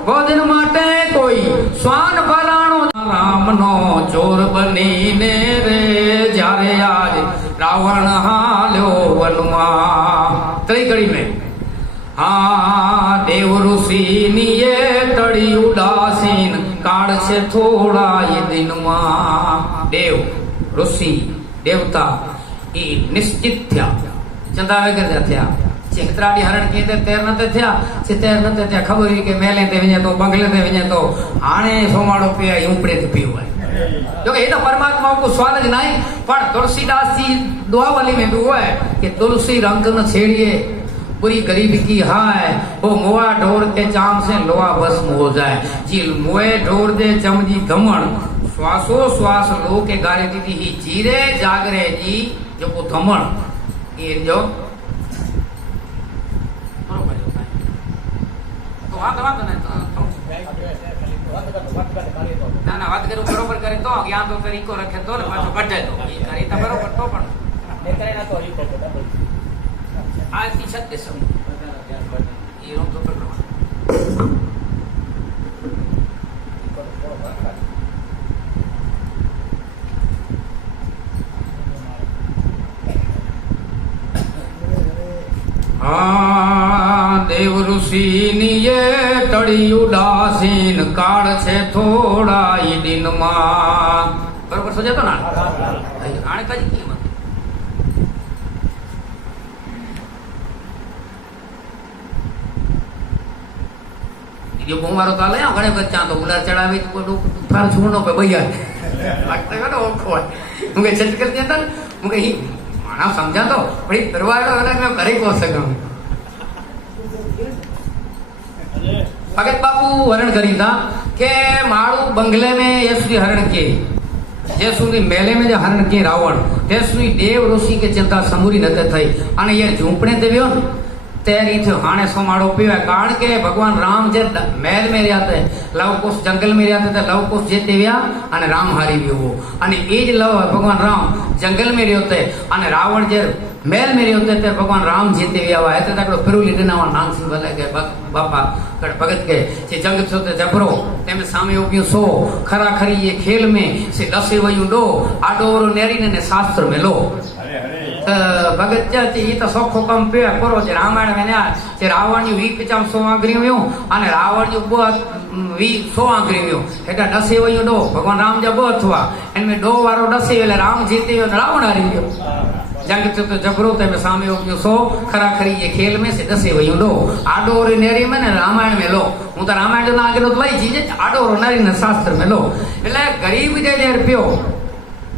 भोजन माटे कोई स्वान भराणो राम नो चोर बनी ने रे जारे आज रावण हाल्यो वनमा. तई कड़ी में हाँ देव ऋषि निये तड़ी उदासीन काढ़ से थोड़ा ये दिन देव ऋषि देवता ई निश्चित थया चंदा वगैरह थया. चित्राड़ी हरण किए थे तैर न थया से तैर न थया खबर हुई के मेले ते वने तो बंगले ते वने तो आने सोमाड़ो पिया ऊपड़े ते पीव है. जो ये तो परमात्मा को स्वाद ज नहीं पर तुलसीदास जी दुआवली में भी हुआ है कि तुलसी रंग न छेड़िए पूरी गरीबी की हाय वो मुआ ढोर के चाम से लोहा भस्म हो जाए. जी मुए ढोर दे चमजी धमण श्वासो श्वास लो के गारे दीदी ही जीरे जागरे जी जो को धमण ये जो बरोबर है तो વાત ને ના ના વાત કરું બરોબર કરે તો જ્ઞાન તો તરીકો રખે તો ને પાછો કઢે તો એ કરી તો બરોબર તો પણ એ કરે ના તો હરીકો आज की सत्य सम ये रोक तो पकड़ो. हाँ देव ऋषि निये તળી ઉદાસીન કાળ છે થોડા ઈ દિનમાં. બરોબર સમજાતો ને? આને કઈ કિંમત ये बुमारो ताले आ घणे बच्चा तो गुलार चढ़ावे को फार छूनो पे भैया लगता है ना वो खोल मुझे चट कर दिया था मुझे ही माना समझा तो बड़ी दरवाजा वाला मैं करे को सकूं. भगत बापू वर्णन करी था के मारू बंगले में यशवी हरण के जैसुनी मेले में जो हरण के रावण तेसुनी देव ऋषि के चिंता समूरी नते थई अने ये झूंपड़े ते व्यो तेरी थो हाणे सोमाड़ो पीवे कारण के भगवान राम जे महल में रहते थे लवकुश जंगल में रहते थे लवकुश जेते व्या अने राम हारी गयो अने ए ज लव भगवान राम जंगल में रहते अने रावण जे महल में रहते थे भगवान राम जीते व्या हुआ है तकड़ो फिरुली दिनावा नाम सिंह बोले के बापा कड़ भगत के जे जंग छो ते जबरो तेमे सामे उब्यो सो खरा खरी ये खेल में से दसे वयु डो आडोरो नेरीने ने शास्त्र में लो भगत चे तो सोखो कम पे करो जे रामायण में जे रावण नी 20-50 आंगरियों अने रावण नी 100 आंगरियों एटा दसे वयो डो भगवान राम जे बो अथवा एमे डो वारो दसे એટલે राम जीते रावण हारी गयो. जंग तो जबरो ते में सामे उब्यो सो खरा खरी ये खेल में से दसे वयो डो आडोरो नेरी में ने रामायण में लो हूं तो रामायण जो आगे तो लई जी आडोरो नेरी ने शास्त्र में लो એટલે गरीब जे जे रुपयो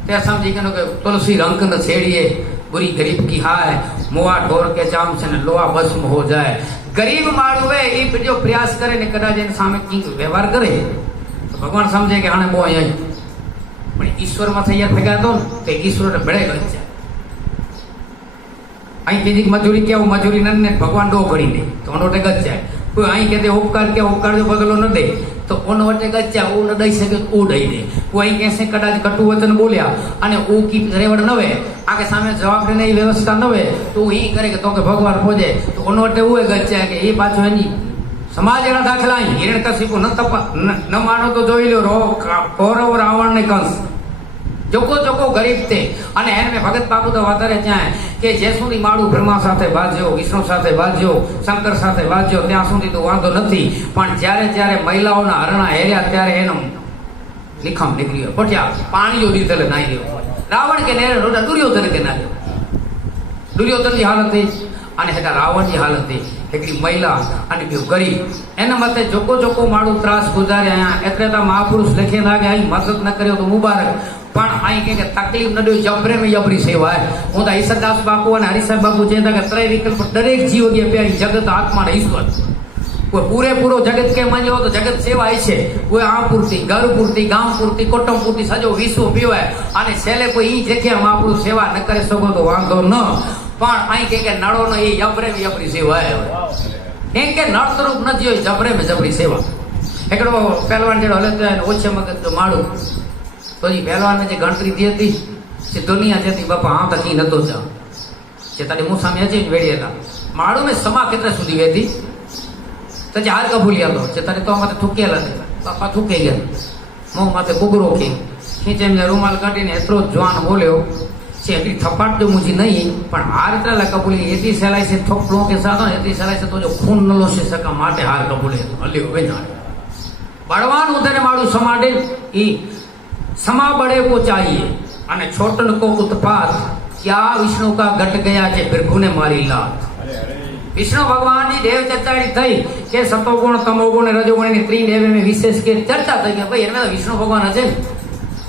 ते समझी के तुलसी रंग न छेड़िए बुरी गरीब की हाय मोआ ढोर के जाम से न लोहा भस्म हो जाए. गरीब मारू वे ई जो प्रयास करे ने कदा जेन सामे की व्यवहार करे तो भगवान समझे के हाने बो आई पण ईश्वर में थैया भगा दो ते ईश्वर ने बड़े गच जाए. आई के जी मजूरी क्या मजूरी ने भगवान डो करी दे तो ओनो ते गच जाए. कोई आई कहते उपकार जो बदलो न दे तो ओनो वटे गच्चा ओ न दई सके ओ दई दे. कोई कैसे कदाच कटु वचन बोलिया अने ओ की रेवड़ नवे आके सामे जवाब देने व्यवस्था नवे तो ही करे के तो के भगवान खोजे तो ओनो वटे ओए गच्चा के ए पाछो एनी समाज रा दाखला हिरण्यकशिपु न मानो तो जोई लो रो कौरव रावण ने कंस जोको जोको गरीब थे अने एने भगत बापू तो वातरे चाहे के जे सुधी माळू ब्रह्मा साथे बाज्यो विष्णु साथे बाज्यो शंकर साथे बाज्यो त्या सुधी तो वांधो नथी पण ज्यारे ज्यारे महिलाओना हरणा हेर्या त्यारे एनो निखम निकळ्यो पट्या पाणी जो दीधल नाई गयो. रावण के नेरे रोडा दुर्योधन के नायो दुर्योधन की हालत थी अने हेटा रावण की हालत थी एकड़ी महिला अने बियो गरीब एना मते जोको जोको माळू त्रास गुजार्या एटले ता महापुरुष लखे लागे आई मदद न कर्यो तो मुबारक पण आई के तकलीफ न दो जबरे में जबरी सेवा है. हूं तो ईश्वरदास बापू और हरिसाहेब बापू कहता के त्रय विकल्प दरेक जीव के प्यारी जगत आत्मा ईश्वर कोई पूरे पूरो जगत के मान्यो तो जगत सेवा है छे कोई आ पूर्ति घर पूर्ति गांव पूर्ति कुटुंब पूर्ति सजो विश्व पीओ है अने छेले कोई ई जग्या महापुरुष सेवा न करे सको तो वांधो न पण आई के नळो न ई जबरे में जबरी सेवा है के नळ स्वरूप न जियो जबरे में जबरी सेवा. एकड़ो पहलवान जेड़ो हले तो ओछे मगज तो माळू तो जी पहलवान ने जे गणतरी दी थी से दुनिया जेती बापा हाँ तक ही नतो जा जे तारी मुंह सामे अचे वेड़िएला माळू में समा केतरा सुधी वेती तो जे हार कबूलिया तो जे तारे तो माथे थूकेला बापा थूके गया मुंह माथे कुगरो के खींचे में रुमाल काढीने एतरो जवान बोल्यो से एटली थपाट जो मुझी नहीं पण हार इतना ला कबूली एटी सलाई से थोपड़ों के साथ एटी सलाई से तो जो खून न लोसे सका माटे हार कबूले हल्यो वेना बड़वान उधरे माळू समाडे ई समा बड़े को चाहिए अने छोटन को उत्पात क्या विष्णु का घट गया जे भृगु ने मारी लात. विष्णु भगवान जी देव चर्चाड़ी थई के सतोगुण तमोगुण रजोगुण ने त्रि देव में विशेष के चर्चा थई के भाई एने विष्णु भगवान अजे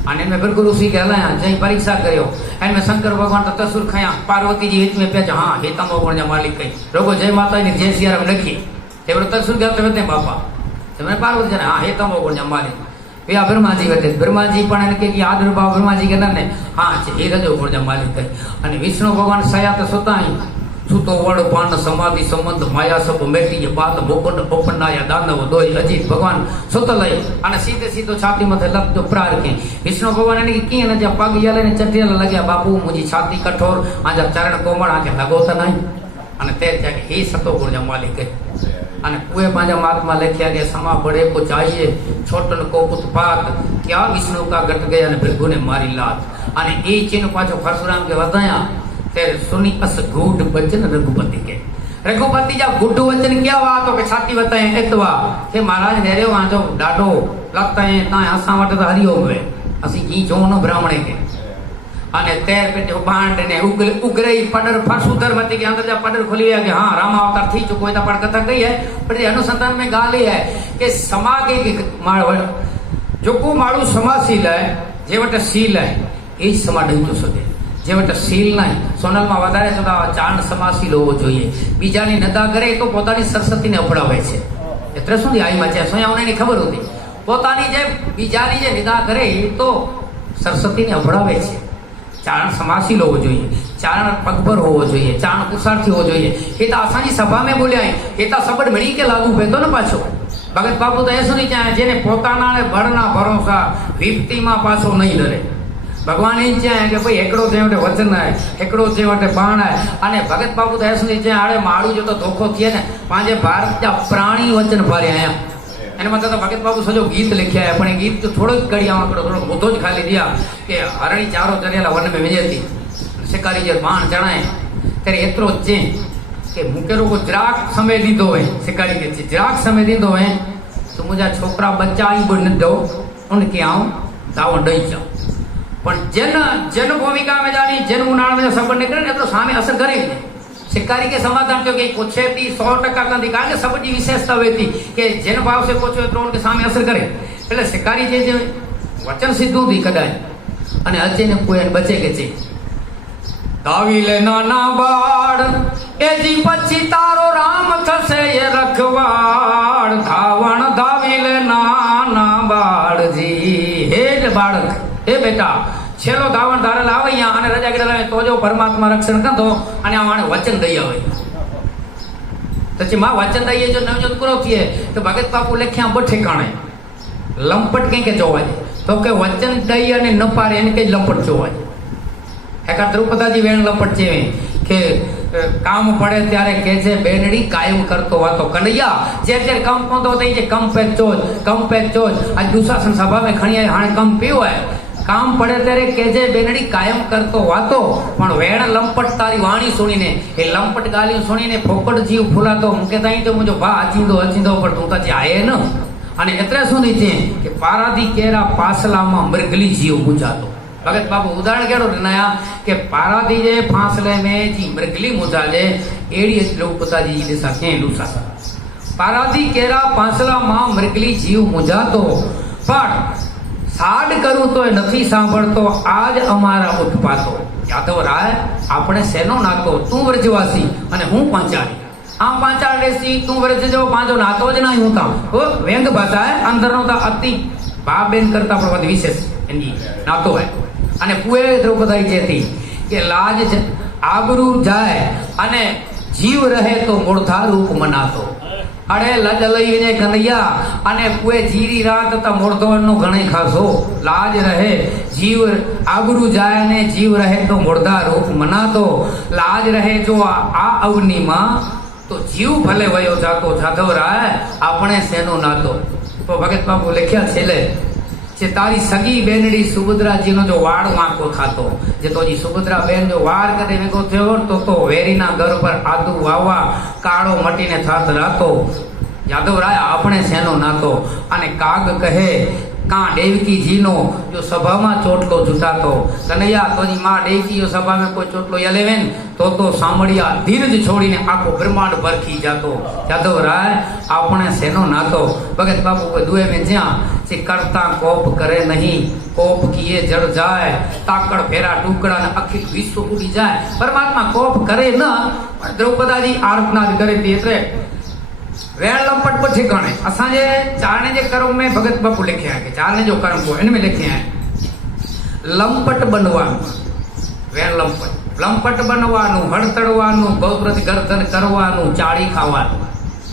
अने में भृगु ऋषि के हलाया जई परीक्षा कर्यो एने संकर भगवान तो तसुर खया पार्वती जी हित में पे हां हे तमोगुण जा मालिक कई रोगो जय माता ने जय सिया राम लखी तेवरो तसुर गया ते बापा तमे पार्वती जने हां हे तमोगुण जा मालिक वे ब्रह्मा जी कहते ब्रह्मा जी पण के आदरभाव ब्रह्मा जी के ने हाँ हे रजो गुण मालिक कहे अने विष्णु भगवान सयात सुताई सुतो वड़ पान समाधि संबंध माया सब मेटी ये बात मुकुंड पोपन्नाया दानव दोई अजीत भगवान सुतलई अने सीधे सीधो छाती मथे लग जो प्रार के विष्णु भगवान ने की न जब पग याले ने चटियल लग्या बापू मुझी छाती कठोर आजा चरण कोमल आके लगो त नहीं अने ते जाके हे सतो गुण मालिक है अने कुए पांजा महात्मा लिखिया के समा बड़े को चाहिए छोटन को उत्पात क्या विष्णु का घट गया ने भृगु ने मारी लात अने ए चिन्ह पाछो परशुराम के वधाया तेरे सुनी अस गूढ़ बचन रघुपति के रघुपति जा गुड वचन क्या हुआ तो के छाती वताए एतवा के महाराज नेरे वांजो डाडो लगता है ता असा वट तो हरिओम वे असि की जो न ब्राह्मणे के अने तेर पे जो बांड ने उगरे पडर फसुधर मती के अंदर जा पडर खुली गया कि हां राम अवतार थी चुको है पण कथा गई है पर ये अनुसंधान में गाली है कि समागे के माळ जो को माळू समासील है जे वट सील है ए समाड तो सके जे वट सील नहीं सोनल में વધારે તો ચાણ સમાસી હોવો જોઈએ બીજાની નદા કરે તો પોતાની સરસ્વતીને અપડાવે છે એટલે સુધી આઈમાં છે સોયાઓને ખબર હતી પોતાની જે બીજાની જે નિદા કરે તો સરસ્વતીને અપડાવે છે ચારણ સમાસી હોવો જોઈએ ચારણ પગભર હોવો જોઈએ ચારણ કુસારથી હોવો જોઈએ એ તો આસાની સભા में બોલ્યા એ તો સબડ મળી કે લાગુ પેતો ને પાછો ભગત બાપુ તો એ સુધી ચાહે જેને પોતાના બળના ભરોસા વિપત્તિમાં પાછો નહીં ડરે भगवान इन चाहे कि भाई एकड़ो जे वटे वचन है एकड़ो जे वटे बाण है अने भगत बाबू तो ऐसे चाहे आड़े माड़ू जो तो धोखो थिए ने पांजे भारत जा प्राणी वचन भरे आया एने मतलब तो भगत बाबू सजो गीत लिखया है पण गीत तो थोड़ो कड़िया आंकड़ो थोड़ो मुद्दो ज खाली दिया कि हरणी चारो चरेला वन में विजेती शिकारी जे बाण चढ़ाए तेरे एतरो जे कि मुकेरो को जराक समय दीदो है शिकारी के जराक समय दीदो है तो मुझा छोकरा बच्चा ही बन दो उनके आऊं दाव डई जाऊं पण जन भूमिका में जानी जन उनाड़ में सबड़ निकले ने तो सामे असर करे शिकारी के समाधान जो कि कुछ थी 100% कंदी कारण के सबड़ी विशेषता वेती कि जन भाव से कुछ तो उनके सामे असर करे એટલે शिकारी जे वचन सिद्धू थी कदाय અને અજે ને કોઈ બચે કે છે દાવી લે નાના બાળ એ જી પછી તારો રામ થશે એ રખવાડ ધાવણ દાવી લે નાના બાળ जी हे બાળક हे बेटा छेलो धावण धारेल आवे यहाँ आने रजा गिरा तो जो परमात्मा रक्षण कर दो आने आने वचन दई आवे तो मां वचन दई जो नवजोत करो थिए तो भगत बापू लेख्या ब ठिकाणे लंपट के जोवाजे तो के वचन दई अने न पारे एने के लंपट जोवाजे एका द्रौपदाजी वेण लंपट जेवे के काम पड़े त्यारे केजे बेनड़ी कायम करतो वातो कन्हैया जे जे कम पोंदो तई जे कम पे चोज आज दुशासन सभा में खणी हाणे कम पीयो है काम पड़े तेरे केजे बेनड़ी कायम करतो वातो पण वेण लंपट तारी वाणी सुनीने ए लंपट गालियों सुनीने फोकट जीव फूलातो मुके ताई तो मुजो भा अचींदो पर तू तो आए न अने एतरे सुनी छे कि पारादी केरा पासलामा मृगली जीव बुझातो भगत बाबू उदाहरण केड़ो ॾिनाया कि पारादी जे फासले में जी मृगली मुझाजे एड़ी द्रौपदी जी दिशा के लूसा पारादी केरा पासला मां मृगली जीव मुझातो पण साड करूं तो नथी सांभळतो आज अमारा उत्पातो यादव राय आपणे सेनो नातो तू व्रजवासी अने हूं पांचाली आ पांचाळेसी तू व्रज जो पांचो नातो ज नहीं होता ओ व्यंग भाषा है अंदरनो तो अति बाप बेन करता पण वध विशेष एनी नातो है अने पुए द्रौपदी जेती के लाज आबरू जाए अने जीव रहे तो मूर्धा रूप मनातो अरे लज लई वने कन्हैया अने पुए जीरी रात त मूर्धवन नो घणे खासो लाज रहे जीव आबरू जाए ने जीव रहे तो मूर्धा रूप मनातो लाज रहे जो आ अवनी मां तो जीव भले वयो जातो जाधव राय अपने सेनो नातो तो भगत बाबू लिख्या छेले जे तारी सगी बेनड़ी सुभद्रा जी नो जो वाड़ वांको थातो जे तो जी सुभद्रा बेन जो वार कदे वेगो थयो तो वेरीना घर पर आदू वावा काळो मटीने थात रातो यादव राय आपणे सेनो नातो अने काग कहे का देवकी जी नो जो सभा में चोटलो जुटातो कन्हैया तो जी मां देवकी जो सभा में कोई चोटलो यलेवेन तो सामड़िया धीरज छोड़ीने आखो ब्रह्मांड बरखी जातो यादव राय आपणे सेनो नातो भगत बाबू को दुए में ज्या से करता कोप करे नहीं कोप किए जड़ जाए ताकड़ फेरा टुकड़ा ने अखिल विश्व उड़ी जाए परमात्मा कोप करे न द्रौपदा जी आर्तनाद करे थी एतरे वेण लंपट पर ठिकाने असाजे चारने जे कर्म में भगत बापू लिखे हैं कि चारने जो कर्म को इनमें लिखे हैं लंपट बनवानु वेण लंपट बनवानु हड़तड़वानु बहुप्रति गर्दन करवानु चाड़ी खावानु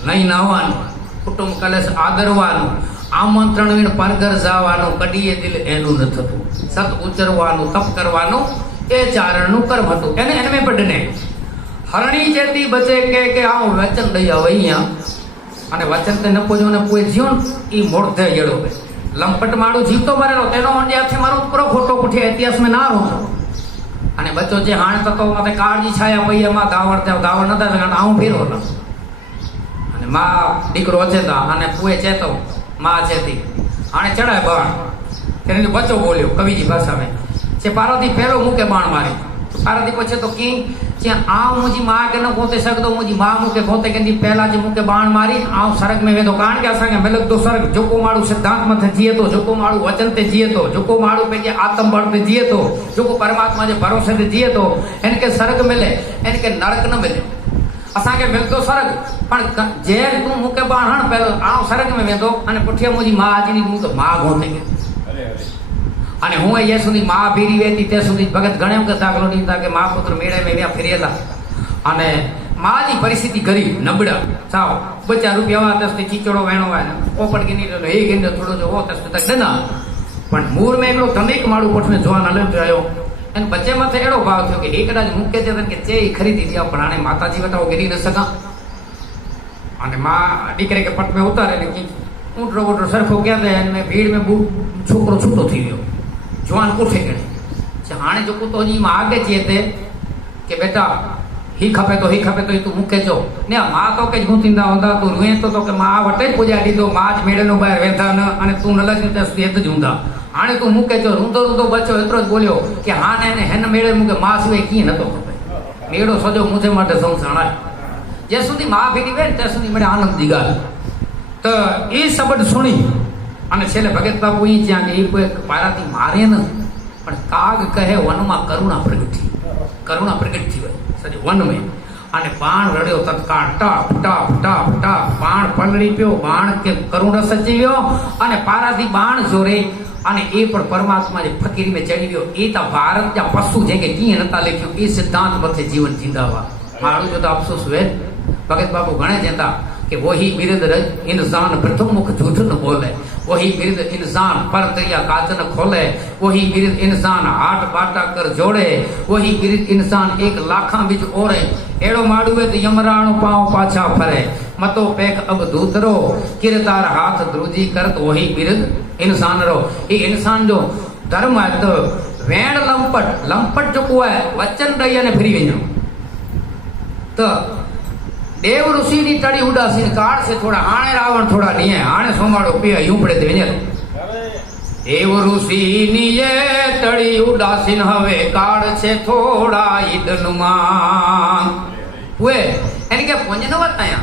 नहीं नावानु कुटुंब कलश आदरवानु आमंत्रण वीण परघर जावानु कડીએ દિલ એનું ન થતું સત ઉચરવાનું તપ કરવાનું એ ચારણનું કર્મ હતું એને એને में पढ़ने हरणी जेती बचे के आ वचन दई आवैया અને વચન તે ન પૂજો ને કોઈ જીવન ઈ મોડે જડો લંપટ માળું જીવતો મરેલો તેનો અંડે હાથે મારો પૂરો ખોટો ઉઠે ઇતિહાસ में ના રહો અને બચ્ચો જે હાણ થતો માથે કાળજી છાયા પઈ એમાં દાવડ નતા કારણ આવું ફેરવો ન અને માં દીકરો અચેતા અને પુએ ચેતો માં ચેતી આને ચડાય બાણ તેને બચ્ચો બોલ્યો કવિજી ભાષામાં છે પાર્વતી પહેલો મૂકે બાણ મારી પાર્વતી પૂછે તો કી જ્યાં આવ મુજી માં કે ન ગોતે શકતો મુજી માં મૂકે ગોતે કે પહેલા જે મૂકે બાણ મારી આવ સરગ में वेंदो कारण के असांखे मिलक तो सरग जोको माण्हू सिद्धांत मथे जीए तो जोको माण्हू वचन ते जीए तो जोको माण्हू पंहिंजे आत्म बल ते जीए तो जोको परमात्मा जे भरोसे ते जीए तो इनके सरग मिले इनके नरक न मिले असांखे मिलंदो सरग पण जे तूं मूंखे बाण हण पहिरियों आउं सरग में वेंदो अने पुठियां मुंहिंजी माउ अची मूं त माउ गोते अने हूँ ये सुधी मां बीरी वेती ते सुधी भगत घणे वक़्त दाखलो ॾींदा के मां पुत्र मेड़े में विया फिरियला अने मां जी परिस्थिति गरीब नबड़ा साव बच्चा रुपया तस ते चीचड़ो वेणो आहे पोपट गिनी तो हे गिन थोड़ो जो हो तस तक ॾिना पण मूर में हिकिड़ो धनिक माण्हू पुठ में जवान हलियो पियो आयो ऐं बच्चे मथे अहिड़ो भाव थियो कि हे कदाच मूंखे चवनि के चई ख़रीदी ॾिया पण हाणे माता जी वटां गिरी न सघां अने मां ॾीकरे खे पट में उतारे ने ऊंटड़ो वोटड़ो सरखो कया त भीड़ में छोकिरो छूटो थी वियो जवान कोठे करे हाणे जेको तुंहिंजी मां अॻे चए ते कि बेटा ही खपे तो तूं मूंखे चओ न मां तोखे जूं थींदा हूंदा तूं रुए तो तोखे मां वटि ई पुॼाए ॾींदो मां मेड़े नो ॿाहिरि वेंदा न अने तूं न लॻी त हिते जूंदा हाणे तूं मूंखे चओ रूंदो रूंदो बच्चो एतिरो ज बोलियो कि हाणे हिन मेड़े मूंखे मां सिवाय कीअं नथो खपे मेड़ो सॼो मुंहिंजे माटे संसार आहे जे સુધી मां फिरी वे ત્યાં સુધી મને આનંદ दी ॻाल्हि त એ सबद सुणी અને છેલ્લે ભગત બાપુ એ જ્યાં કે એ પારાથી મારે ન પણ કાગ કહે વનમાં કરુણા પ્રગટ થઈ હોય સॼे वन में અને બાણ રડ્યો તત્કાળ ટપ ટપ ટપ ટપ બાણ પલળી પ્યો બાણ કે કરુણ સચી ગયો અને પારાથી બાણ જોરે અને એ પણ પરમાત્મા જે ફકીરી में ચડી ગયો એ તો ભારત जा પશુ જે કે कीअं नथा लिखियो એ सिद्धांत मथे जीवन जींदा हुआ माण्हू जो त अफ़सोस हुए भगत बाबू घणे चवंदा कि वही बिरद इंसान प्रथम मुख झूठ न बोले वही बिरद इंसान पर दरिया काच न खोले वही बिरद इंसान हाट बाटा कर जोड़े वही बिरद इंसान एक लाखा बिच ओरे एड़ो माड़ू है तो यमराणो पाँव पाछा फरे मतो पेख अब दूतरो किरदार हाथ द्रुजी कर तो वही बिरद इंसान रो ये इंसान जो धर्म है तो वेण लंपट जो है वचन ॾेई ने फिरी वञो तो देव ऋषि नी तड़ी उदासीन काળ से थोड़ा हाणे रावण थोड़ा नहीं है हाणे सोमाड़ो पिया यूं पड़े ते वञे देव ऋषि नी ये तड़ी उदासीन हवे काળ से थोड़ा ईदन मान वे इनके पुंज न बताया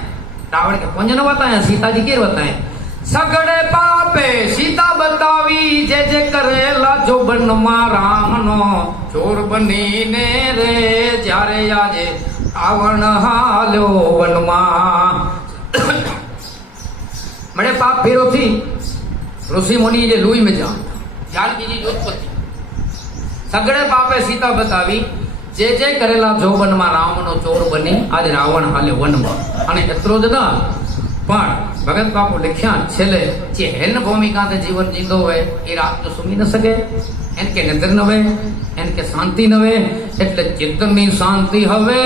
रावण के पुंज न बताया सीता जी के बताए सगड़े पापे सीता बतावी जे जे करेला जो बन मा राम नो चोर बनी ने रे जारे आजे रावण हालो वनमा मणे पाप फेरो थी ऋषि मुनि जे लूई में जा जानकी जी उत्पत्ति सगड़े पापे सीता बतावी जे जे करेला जो वनमा राम नो चोर बनी आज रावण हाले वनमा अने एतरो ज न पण भगत बापू लिख्या छेले जे हेन भूमिका ते जीवन जींदो होय ए रात तो सुमी न सके इनके निद्र न वे इनके शांति न वे એટલે ચિત્તની શાંતિ હવે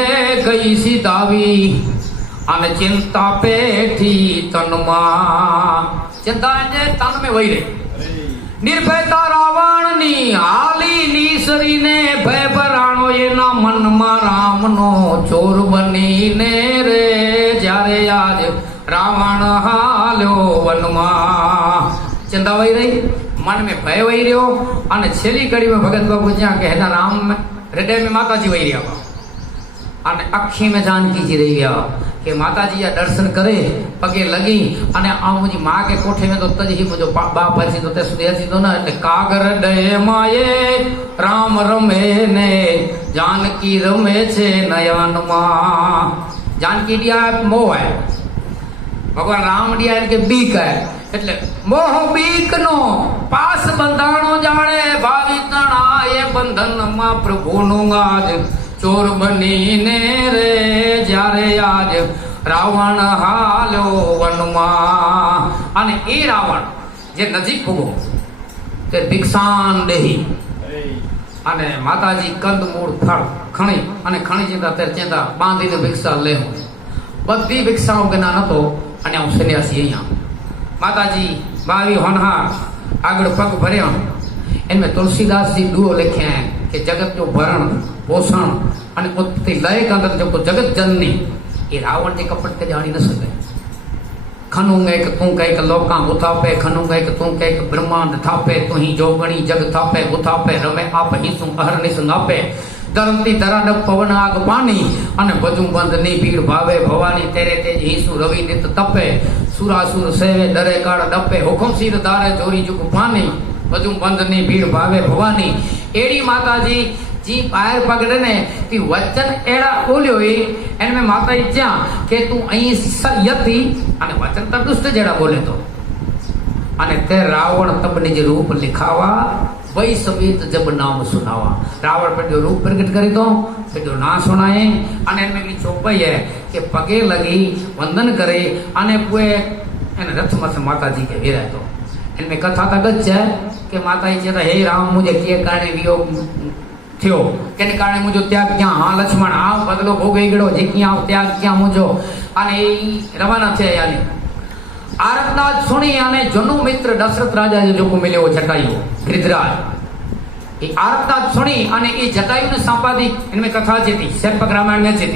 ગઈ સીતાવી અને ચિંતા પેઠી તનમાં ચિંતા જે તન में વહી રહી निर्भयता रावणनी हाली नीसरीने भय भराणो एना मनमा रामनो चोर बनीने रे जारे आज रावण हाल्यो वनमा चिंता वही रही मन में भय वही रहो अने छेली कड़ी में भगत बाबू ज्યાં કે એના રામ हृदय में माताजी वही रहा अने अखी में जानकी जी रही गया कि माताजी या दर्शन करे पगे लगी अने आ मुझी मां के कोठे में तो तज ही मुझो बाप हसी तो ते सुधी हसी तो ना એટલે કાગર ડે માયે राम रमे ने जानकी रमे छे नयन मां जानकी दिया मोह है भगवान राम दिया इनके बीक है એટલે મોહ બીક નો પાસ બંધાણો જાણે ભાવી તણાએ બંધન માં પ્રભુ નું આજ ચોર બનીને રે જ્યારે આજ રાવણ હાલ્યો વનમાં અને એ રાવણ જે નજીક ભોગો તે ભિક્ષાન દેહી અને માતાજી કંદ મૂળ ફળ ખણી અને ખણી ચિંતા તે ચિંતા બાંધીને ભિક્ષા લેવું બધી ભિક્ષાઓ જ્ઞાન હતો અને હું સન્યાસી અહીંયા माताजी बावी होनहार आगड़ पग भरिया इनमें तुलसीदास जी दुओ लिखे हैं કે જગત जो भरण पोषण અને ઉત્પત્તિ લય કંદર જેको जगत जननी એ રાવણ જે કપટ કે જાણી ન શકે खनूंगे कि तू कह लोकां उथापे खनूंगे कि तू कह ब्रह्मांड थापे तू ही जोगणी जग थापे उथापे रमे आप ही सु अहरनि संगापे धरती धरा न पवन आग पानी अने बजू बंद नी भीड़ भावे भवानी तेरे तेज हीसु रवि नित तपे सुरासुर सेवे डरे काड़ डपे हुकुम सिर दारे जोरी जुग पानी बजू बंद नी भीड़ भावे भवानी एड़ी माता जी जी बाहर पकड़े ने ती वचन एड़ा बोलियो एन में माता जी ज्या के तू अहीं यति अने वचन तो दुष्ट जेड़ा बोले तो अने ते रावण तब निज रूप लिखावा वही समेत जब नाम सुनावा रावण पर जो रूप प्रकट करे तो फिर जो ना सुनाए अने इनमें भी चौपाई है कि पगे लगी वंदन करे अने पुए एन रथ मथ माता जी के वेरा तो इनमें कथा तक है कि माता जी चेता हे राम मुझे किए कारणे वियोग थियो केने कारणे मुझो त्याग क्या हाँ लक्ष्मण आव बदलो भोगई गयो जेकी आव त्याग क्या मुझो अने रवाना थे यानी आरतनाथ सुनी अने जनु मित्र दशरथ राजा जो को मिले वो जटायु गिरिधराज ये आरतनाथ सुनी अने ये जटायु ने संपादी इनमें कथा थी सेपक रामायण में थी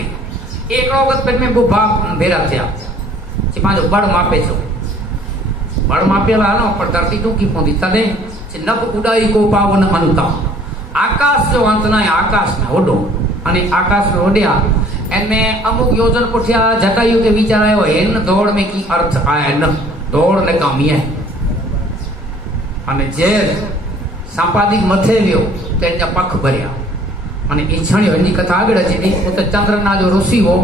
एक वक्त पेट में बुभा भेरा थया जे पाजो बड़ मापे छो बड़ मापेला नो पर धरती टूकी पोंदी तने जे नभ उडाई को पावन अंता आकाश जो अंत ना आकाश में ओडो अने आकाश में ओड्या एने अमुक योजन पुठिया जटायु के विचार आयो हेन दौड़ में की अर्थ आया न दौड़ ने कामी है अने जे संपादिक मथे व्यो तेजा पख भर्या अने ई छणियो एनी कथा आगळ छे तो चंद्रना जो ऋषि हो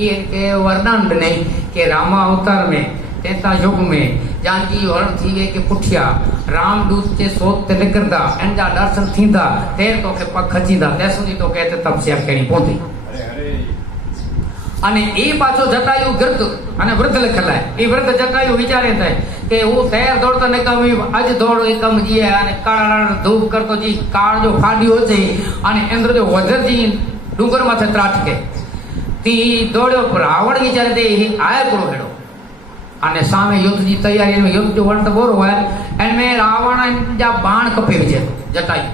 ये के वर्णन ने के रामा अवतार में तेता युग में जानकी वर्ण थी वे के पुठिया रामदूत के सोत ते निकरदा एंजा दर्शन थींदा तेर तो के पग खचींदा तेसुनी तो कहते तपस्या केणी पोंदी अने ई पाछो जटायु गिरद अने वृद्ध लखलाय ई वृद्ध जटायु विचारे थे के वो तैयार दौड़ता ने कमी आज दौड़ ए कम जी अने काळा धूप करतो जी काळ जो फाड्यो छे अने इंद्र जो वज्र जी डूंगर माथे त्राटके ती दौड़्यो रावण विचारे ते आया करो हेडो अने सामे युद्ध की तैयारी में युद्ध जो वर्ण बोरो है एनमें रावण जा बाण कपे विचे जटायु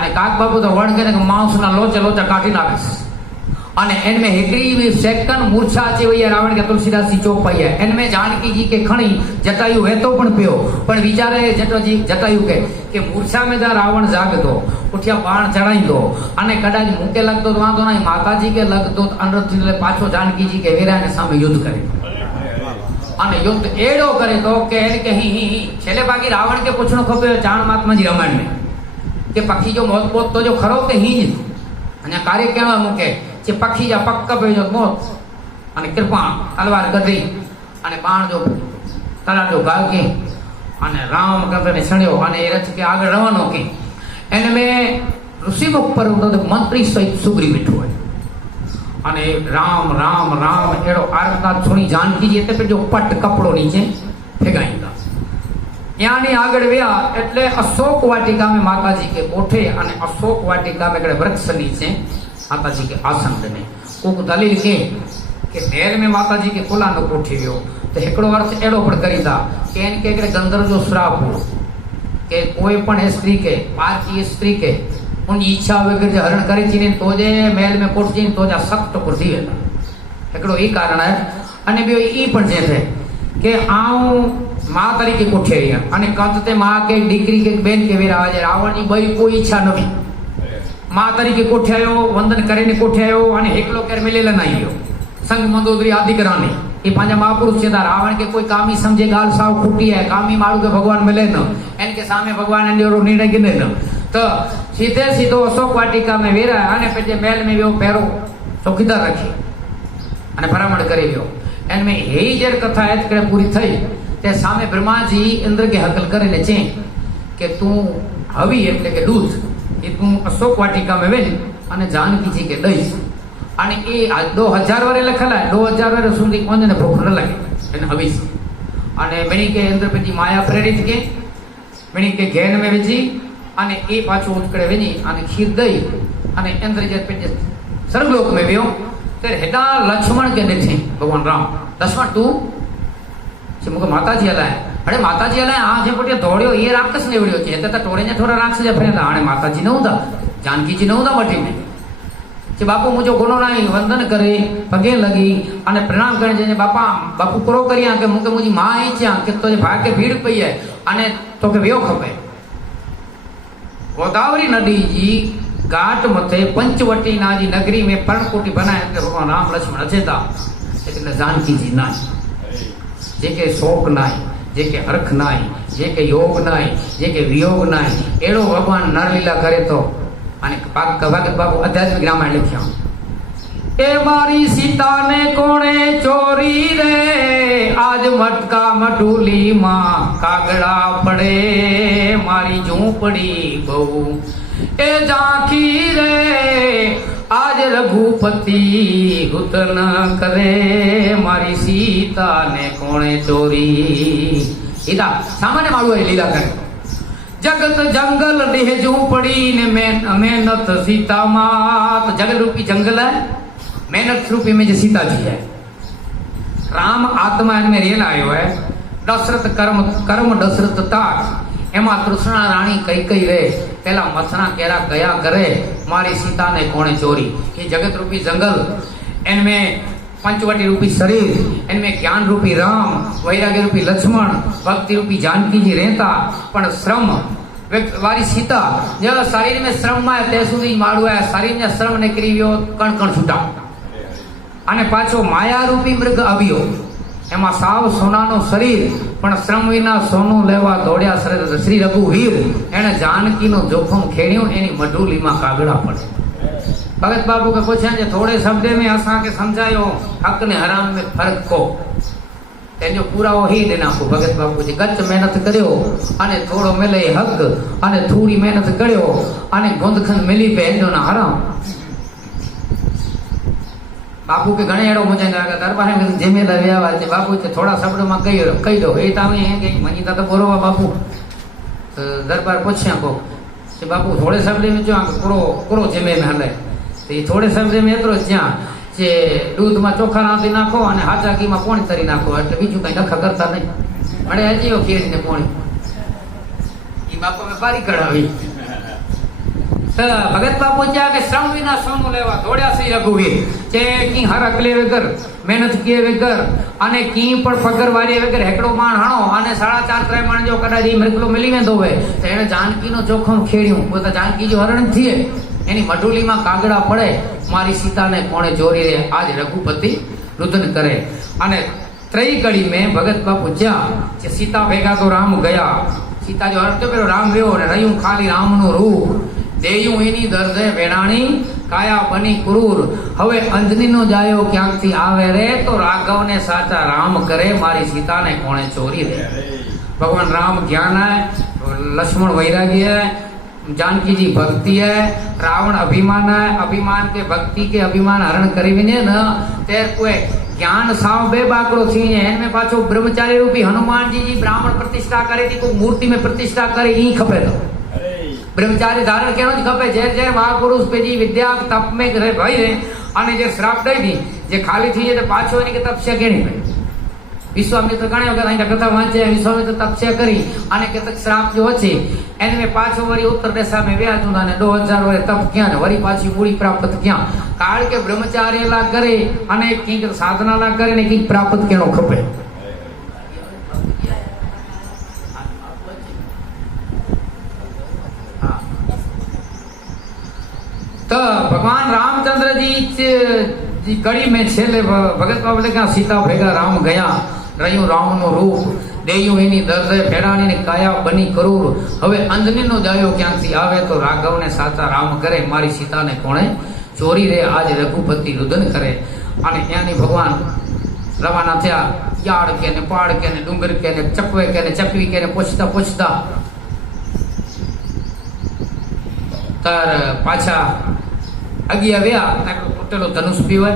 अने काक बाबू तो वर्ण के मांस ना लोचा लोचा काटी नाखीस अने इनमें एकड़ी भी सेकंड मूर्छा अची वई रावण के तुलसीदास जी चौपाई है इनमें जानकी जी के खणी जटायु वेतो पण पियो पण विचारे जटायु के मूर्छा में दा रावण जागतो उठिया बाण चढ़ाईंदो अने कदाच मुके लगतो तो वांधो नहीं माता जी के लगतो अनरथ ले पाछो जानकी जी के वीरा ने सामे युद्ध करे अने युद्ध एड़ो करे तो के ही छेले बाकी रावण के पूछनो खपे चाण महात्मा जी रामायण में के पक्षी जो मौत पोत तो जो खरो के ही अने कार्य केवा मुके जे पक्षी जा पक्क पे जो मौत अने कृपा तलवार गधी अने बाण जो तला जो गागी अने राम कंद ने सण्यो अने रथ के आगे रवानो की इनमें ऋषि मुख पर मंत्री सहित सुग्री बैठो है अने राम राम राम एड़ो आरतनाथ सुनी जानकी जी ते पे जो पट कपड़ो नीचे फेगाईंदा यानी आगळ व्या એટલે अशोक वाटिका में माताजी के कोठे अने अशोक वाटिका में कड़े वृक्ष नीचे माताजी के आसन बने कोक दलील के महल में माताजी के कुला नो कोठी वियो तो एकड़ो अर्थ एड़ो पण करींदा के इन के गंधर्व जो श्राप हो के कोई पण स्त्री के पाची स्त्री के उन इच्छा वगैरह जो हरण करी थी तो जे महल में कोठी तो जा सख्त कुर्सी वेला एकड़ो ई कारण है अने बियो ई पण जे थे के आऊं मां तरीके कोठे आया अने कंते मां के दीकरी के बेन के वीरा आज रावण की बई कोई इच्छा नथी मां तरीके कोठे आयो वंदन करीने कोठे आयो अने एकलो केर मिलेल न आयो संग मंदोदरी आदि कराने ये पांजा महापुरुष छे रावण के कोई कामी समझे गाल साव खूटी है कामी मारू के भगवान मिले न इनके सामने भगवान ने जो निर्णय गिने न तो सीधे सीधो अशोक वाटिका में वीरा अने पेजे महल में वो पैरो चौकीदार रखी अने भरामण करी लियो इनमें यही जर कथा है करे पूरी थई ते सामे ब्रह्मा जी इंद्र के हकल करे चे के तू हवी એટલે કે दूध એ તું અશોક વાટિકા में વેલ અને जानकी जी के દઈશ અને એ 2000 વર્ષ લખેલા 2000 વર્ષ સુધી કોઈને ભૂખ ન લાગે એને હવીશ અને મણી કે इंद्र पेजी माया प्रेरित के मणी के घेन में विझी અને એ પાછો ઉતકડે વેજી અને ખીર દઈ અને इंद्र जे पेजे स्वर्गलोक में वियो ત્યારે હેડા લક્ષ્મણ के देखे भगवान राम लक्ष्मण तू मुझे माताजी हलाय अरे माताजी हलाय हाँ जे पोटे दौड़ियो ये राक्षस ने वड़ियो छे त टोरे ने थोड़ा राक्षस जे फरेला हाणे माताजी न हुंदा जानकी जी नहोता वठी में जे बापू मुझो गुनो नहीं वंदन करे पगे लगी अने प्रणाम करे जे बापा बापू करो करिया के मुके मुजी मां आई छे के तो भाग के भीड़ पई है अने तो के वियो खपे गोदावरी नदी जी घाट मथे पंचवटी ना जी नगरी में पर्णकुटी बनाए के भगवान राम लक्ष्मण अचे था लेकिन जानकी जी ना जेके शोक नाई जेके हरख नाई जेके योग नाई जेके वियोग नाई एड़ो भगवान नरलीला करे तो अने भगत बाबू आध्यात्मिक रामायण लिख्या ए मारी सीता ने कोणे चोरी रे आज मटका मटूली मां कागड़ा पड़े मारी झूपड़ी बहु ए झांकी रे आज रघुपति हुत न करे मारी सीता ने कोणे चोरी इता सामान्य मालू लीला करे जगत जंगल देह झूपड़ी ने मेहनत सीता मात जगत रूपी जंगल है मेहनत रूपी में जो सीता जी है राम आत्मा इनमें रेल आयो है दशरथ कर्म कर्म दशरथ ताक एमा तृष्णा रानी कई कई रे पहला मथना केरा गया करे मारी सीता ने कोणे चोरी ये जगत रूपी जंगल इनमें पंचवटी रूपी शरीर इनमें ज्ञान रूपी राम वैराग्य रूपी लक्ष्मण भक्ति रूपी जानकी जी रहता पण श्रम वारी सीता जो शरीर में श्रम में ते सुधी माळू है शरीर में श्रम निकली वियो कण कण छूटा अने पाछो माया रूपी मृग આવ્યો एमा साव सोनानो शरीर पण श्रम विना सोनू लेवा दौड़्या श्री रघुवीर एने जानकी नो जोखम खेड़्यो एनी मडूली में कागड़ा पड़े भगत बाबू के पूछे जे थोड़े शब्द में असा के समझायो हक ने हराम में फर्क को तेजो पूरा हो ही देना को भगत बाबू जी गच मेहनत करियो अने थोड़ो मिले हक अने थोड़ी मेहनत करियो अने गोंदखन मिली पे एजो ना हराम बापू के घणे एड़ो मुझे ना दरबार में जिम्मेदार व्यवहार छे बापू छे थोड़ा शब्द में कही दो ए तावे है के मनीता तो बोलवा बापू तो दरबार पूछया को कि बापू थोड़े शब्द में जो करो करो जिम्मे में हले तो ये थोड़े शब्द में एतरो ज्या जे दूध में चोखा रांधी नाखो अने हाचा घी में पाणी तरी नाखो એટલે બીજું કઈ નખા કરતા નહીં મળે હજીઓ ખીર ને પાણી ઈ બાપુ મે બારી કઢાવી भगत बापू क्या के श्रम विना सोनू लेवा दौड़्या श्री रघुवीर जे की हर अकले वगर मेहनत किए वगर अने की पण पगर वारी वगर हेकड़ो माण हाणो अने 4.5 3 माण जो कदाच ई मृगलो मिली वेंदो होवे तो एने जानकी नो जोखम खेड्યું को तो जानकी जो हरण थीए एनी मडुली में कागड़ा पड़े मारी सीता ने कोणे चोरी रे आज रघुपति रुदन करे अने त्रई कड़ी में भगत बापू ज्या जे सीता भेगा तो राम गया सीता जो हरतो पेलो राम व्यो ने रह्યું खाली राम नो रूप देयू एनी दर्दे वेणाणी काया बनी क्रूर हवे अंजनी नो जायो क्यांक थी आवे रे तो राघव ने साचा राम करे मारी सीता ने कोणे चोरी रे भगवान राम ज्ञान है लक्ष्मण वैराग्य है जानकी जी भक्ति है रावण अभिमान है अभिमान के भक्ति के अभिमान हरण करी विने न तेर कोई ज्ञान साव बे बाकड़ो थी इनमें पाछो ब्रह्मचारी रूपी हनुमान जी ब्राह्मण प्रतिष्ठा करे थी कोई मूर्ति में प्रतिष्ठा करे ई खपे तो ब्रह्मचारी धारण केनो ज खपे जे जे महापुरुष पे जी विद्या तप में रहे भाई रे अने जे श्राप दई दी जे खाली थी जे पाछो एनी के तपस्या केणी पे विश्वामित्र घणे वखत आईना कथा वांचे विश्वामित्र तपस्या करी अने केतक श्राप जो छे एने में पाछो वरी उत्तर दिशा में व्याजू ने 2000 वरे तप क्या ने वरी पाछी मूड़ी प्राप्त क्या कारण के ब्रह्मचारी ला करे अने की साधना ला करे ने की प्राप्त केनो खपे तो भगवान रामचंद्र जी कड़ी में छेले भगत बाबू लिखा सीता भेगा राम गया रह्યું राम नो रूप देयू एनी दर्द फेराणी ने काया बनी करूर हवे अंजनी नो जायो क्यांकथी आवे तो राघव ने साचा राम करे मारी सीता ने कोणे चोरी रे आज रघुपति रुदन करे अने यानी भगवान रवाना थया याड़ के ने पाड़ के ने डूंगर के ने चपवे के ने चपवी के ने पूछता पूछता तर पाछा अगिया व्या तूटेलो धनुष पीवे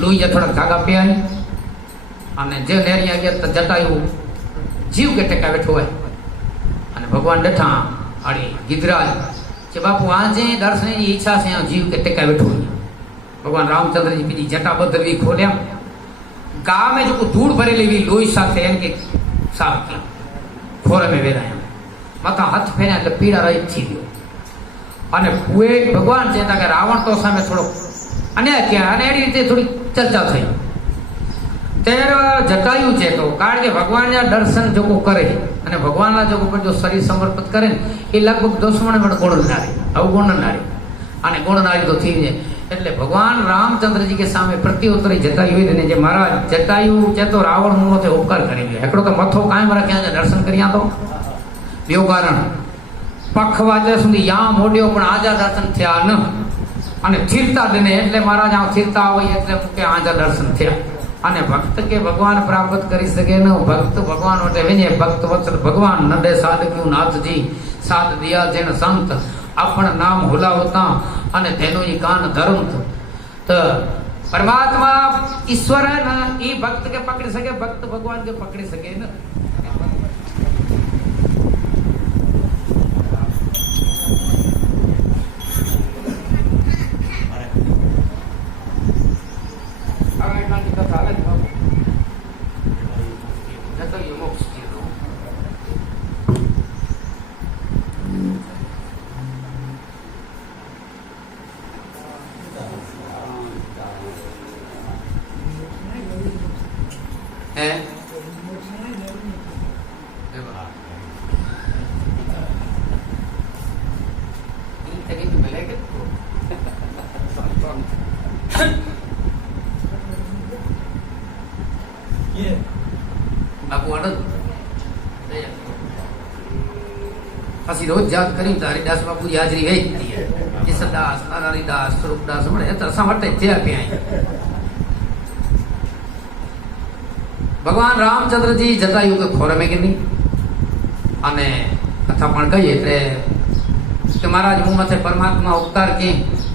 लोहिया थोड़ा धागा पियाई अने जे नेरिया गया तो जटायु जीव के टेका बैठो है अने भगवान डठा अरे गिदराज जे बापू आज दर्शन की इच्छा से जीव के टेका बैठो है भगवान रामचंद्र जी की जटा बदलवी खोलिया गा में जो धूड़ भरेली हुई लोही साथे एम के साफ किया खोर में वेराया मथा हाथ फेरिया એટલે પીડા રહિત થઈ ગયો અને પુએ ભગવાન ચેતા કે રાવણ તો સામે થોડો અન્યાય ક્યાં અને એની રીતે થોડી ચર્ચા થઈ ત્યારે જટાયું છે તો કારણ કે ભગવાનના દર્શન જો કોઈ કરે અને ભગવાનના જો કોઈ જો શરીર સમર્પિત કરે ને એ લગભગ દુશ્મન પણ ગુણનારી અવગુણનારી અને ગુણનારી તો થઈ જાય એટલે ભગવાન રામચંદ્રજી કે સામે પ્રત્યુત્તરી જટાયુ ને જે મહારાજ જટાયુ છે તો રાવણ મોતે ઉપકાર કરી લે એકડો તો મથો કાયમ રાખ્યા દર્શન કર્યા તો બેવ કારણ પખ વાજે સુધી યા મોડ્યો પણ આજા દર્શન થયા ન અને થીરતા દને એટલે મહારાજ આ થીરતા હોય એટલે કે આજા દર્શન થયા અને ભક્ત કે ભગવાન પ્રાપ્ત કરી શકે ન ભક્ત ભગવાન માટે વિને ભક્ત વત્સલ ભગવાન નડે સાધક્યું નાથજી સાધ દિયા જેન સંત આપણ નામ હુલાવતા અને તેનું ઈ કાન ધર્મ તો પરમાત્મા ઈશ્વર ને ઈ ભક્ત કે પકડી શકે ભક્ત ભગવાન કે પકડી શકે ન પછી રોજ યાદ કરી તો હરિદાસ બાપુજી હાજરી વેચતી ઈસદાસ નારાયણદાસ સ્વરૂપદાસ મળે તો સમટે થયા ત્યાં ભગવાન રામચંદ્રજી જટાયુ કે ખોરમે કે નહીં અને કથા પણ કહી એટલે કે મહારાજ હું મથે પરમાત્મા ઉપકાર કે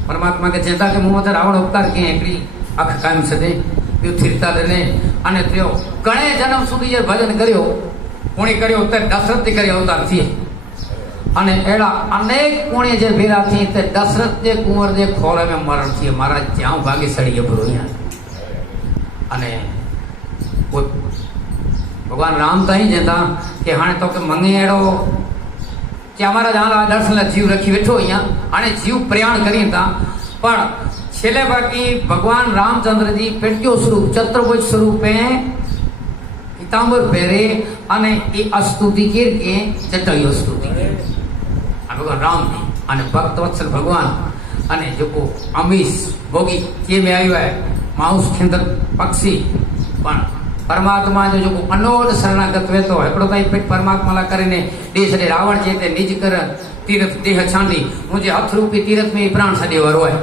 પરમાત્મા કે ચેતા કે હું મથે રાવણ ઉપકાર કે એકડી આખ કાયમ સદે યો થીરતા દને અને તેઓ ઘણે જન્મ સુધી જે ભજન કર્યો કોણી કર્યો તે દશરથથી કર્યો અવતાર થી અને એડા અનેક કોણી જે ભેરા થી તે દશરથ જે કુંવર જે ખોરે મેં મરણ થી મહારાજ જ્યાં ભાગી સડી ગયો અને ભગવાન રામ તો અહીં જતા કે હાણે તો કે મંગેડો કે અમારા જहाँ દર્શન જીવ રખી બેઠો અહીંયા અને જીવ પ્રયાણ કરી હતા પણ છેલ્લે બાકી ભગવાન રામચંદ્રજી પેટ્યો સ્વરૂપ ચતુર્ભુજ સ્વરૂપે પીતાંબર પહેરે અને એ અસ્તુતિ કે જટાયુ સ્તુતિ આ ભગવાન રામજી અને ભક્ત વત્સલ ભગવાન અને જો અમીશ ભોગી કે મેં આવ્યો है माउस खेंदर पक्षी पण परमात्मा जो अनोद शरणागत वेतो एकड़ो ताई पेट परमात्मा ला करीने देश रे रावण जे ते निज कर तीर्थ देह छांडी मुझे हथ रूपी तीर्थ में प्राण सदे वरोय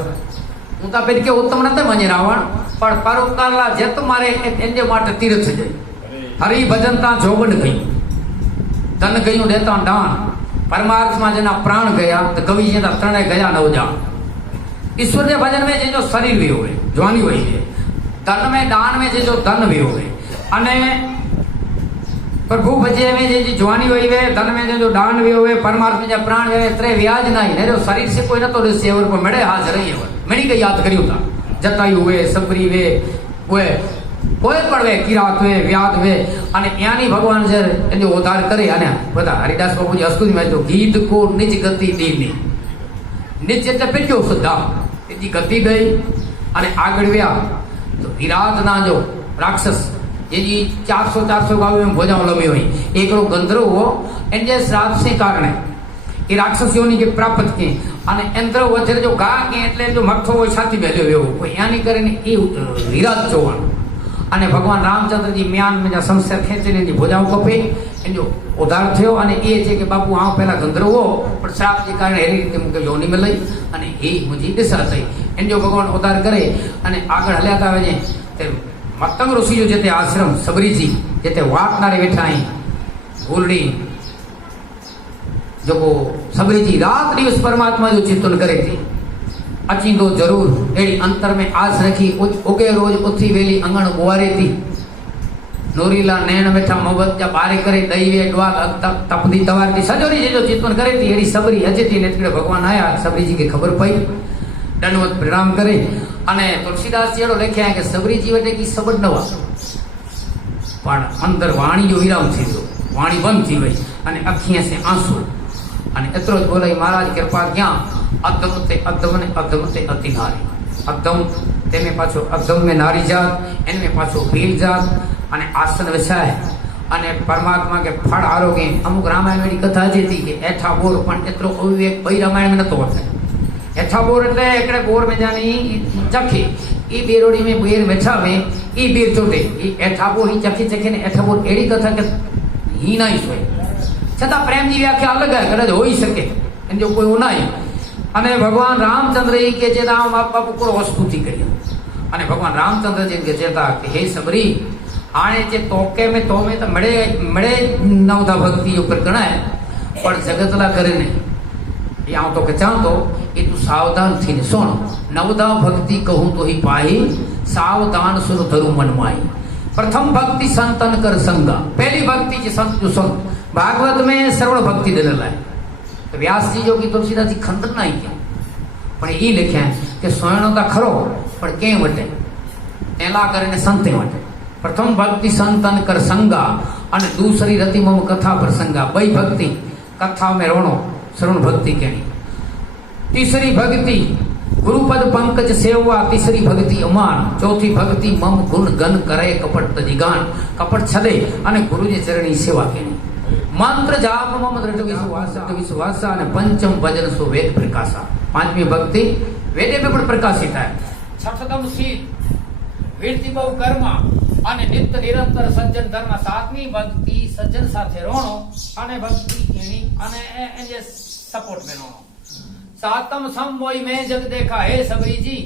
हूँ तो पेट के उत्तम नते मने रावण पण परोपकार ला जत मारे एने माटे तीर्थ जई हरि भजनता जोगण गई धन गયું देता दान परमार्थ में जना प्राण गया तो कवि जेता त्रणे गया नव जा ईश्वर के भजन में जो शरीर भी होवे जवानी हुई है धन में दान में जो धन भी होवे अने प्रभु भजे में जी जवानी हुई है धन में जो दान भी होवे परमार्थ में जो प्राण है त्रे व्याज नहीं ने शरीर से कोई न तो सेवर को मिले हाजिर रही है मैंने के याद करियो था जटायु हुए सबरी वे कोई पण वे किरात वे व्याद वे अने यानी भगवान जे एनो उद्धार करे अने बता हरिदास बाबूजी अस्तुति में तो गीत को निज गति दीनी निज એટલે પેટ્યો સુધા એની ગતિ ગઈ અને આગળ વ્યા તો વિરાટના જો રાક્ષસ જેની 400 ગાયો એમ ભોજાઓ લમી હોય એકડો ગંધર્વ હો એને શ્રાપ से કારણે એ રાક્ષસીઓની કે પ્રાપ્ત કે અને ઇન્દ્ર વજ્ર જો गा કે એટલે જો મઠો હોય છાતી બેલ્યો એવો કોઈ યાની કરીને એ વિરાટ જોવાનું અને ભગવાન રામચંદ્રજી म्यान में जो संस्कार खेचीने एनी भोजाओ कपे एनो उद्धार थयो અને એ છે કે બાપુ આ પહેલા ગંધર્વો પણ શ્રાપ के कारण એની રીતે મુકે યોની में લઈ અને એ મુજી દિશા થઈ એનો ભગવાન ઉદ્ધાર કરે અને આગળ હલ્યા આવે છે તે મતંગ ઋષિ જો જેતે આશ્રમ સબરીજી જેતે વાટનારે બેઠા અહીં ગોલડી जो सबरीजी रात दिवस परमात्मा जो चिंतन करे थी अचींदो जरूर एड़ी अंतर में आस रखी उगे रोज उथी वेली अंगण बुआरे थी नोरीला नैन बेठा मोहब्बत जा बारे करे दैवे डवा तपदी तवार थी सजोरी जो चिंतन करे थी एड़ी सबरी अजे थी नेतकडे भगवान आया सबरी जी के खबर पई दंडवत प्रणाम करे अने तुलसीदास जी एड़ो लेख्या के सबरी जी वटे की सबद नवा पण अंदर वाणी जो विराम थी गयो वाणी बंद थी गई अने अखियां से आंसू अने एतरो ज बोले महाराज कृपा क्या अधम ते अधम ने अधम ते अति नारी अधम तेने पाछो अधम में नारी जात इनमें पाछो वीर जात अने आसन विछाय अने परमात्मा के फल आरोगे अमुक रामायण में कथा जे थी कि एठा बोर पण एतरो अविवेक भई रामायण में नतो होते एठा बोर એટલે એકડે બોર में जानी चखी ई बेरोड़ी में बेर बैठावे ई बेर चोटे ई एठा बोर ही चखी चखी ने एठा बोर एड़ी कथा के ही नहीं सोए छता प्रेम जी व्याख्या अलग है कदाच होई सके इन जो कोई नहीं अने भगवान रामचंद्र ही के चेता बाप बाप को वस्तुति करी अने भगवान रामचंद्र जी के चेता कि हे सबरी आने जे तोके में तो में तो मड़े मड़े नवदा भक्ति जो प्रकरण है पर जगतला करे नहीं या तो के चाह तो ये तू सावधान थी सुन नवदा भक्ति कहूं तो ही पाई सावधान सुन धरु मन माई प्रथम भक्ति संतन कर संगा पहली भक्ति जी संत जो संत भागवत में श्रवण भक्ति दिलेला है तो व्यास जी जो की तुलसीदास जी खंडन नहीं किया पण ई लिखे कि सोयणो ता खरो पण के वटे एला करने संते वटे प्रथम भक्ति संतन कर संगा अने दूसरी रति मम कथा प्रसंगा बई भक्ति कथा में रोणो श्रवण भक्ति केनी तीसरी भक्ति गुरुपद पंकज सेवा तीसरी भक्ति अमान चौथी भक्ति मम गुण गन करे कपट तजिगान कपट छदे अने गुरु जी चरणी सेवा केनी मंत्र जाप मम दृढ़ विश्वास अने पंचम भजन सो वेद प्रकाशा पांचवी भक्ति वेदे पे पण प्रकाशित है छठम शील वीरति बहु कर्मा अने नित्य निरंतर सज्जन धर्म सातमी भक्ति सज्जन साथे रोणो अने भक्ति केनी अने एने सपोर्ट में रोणो सातम सम मोई में जग देखा हे सबरी जी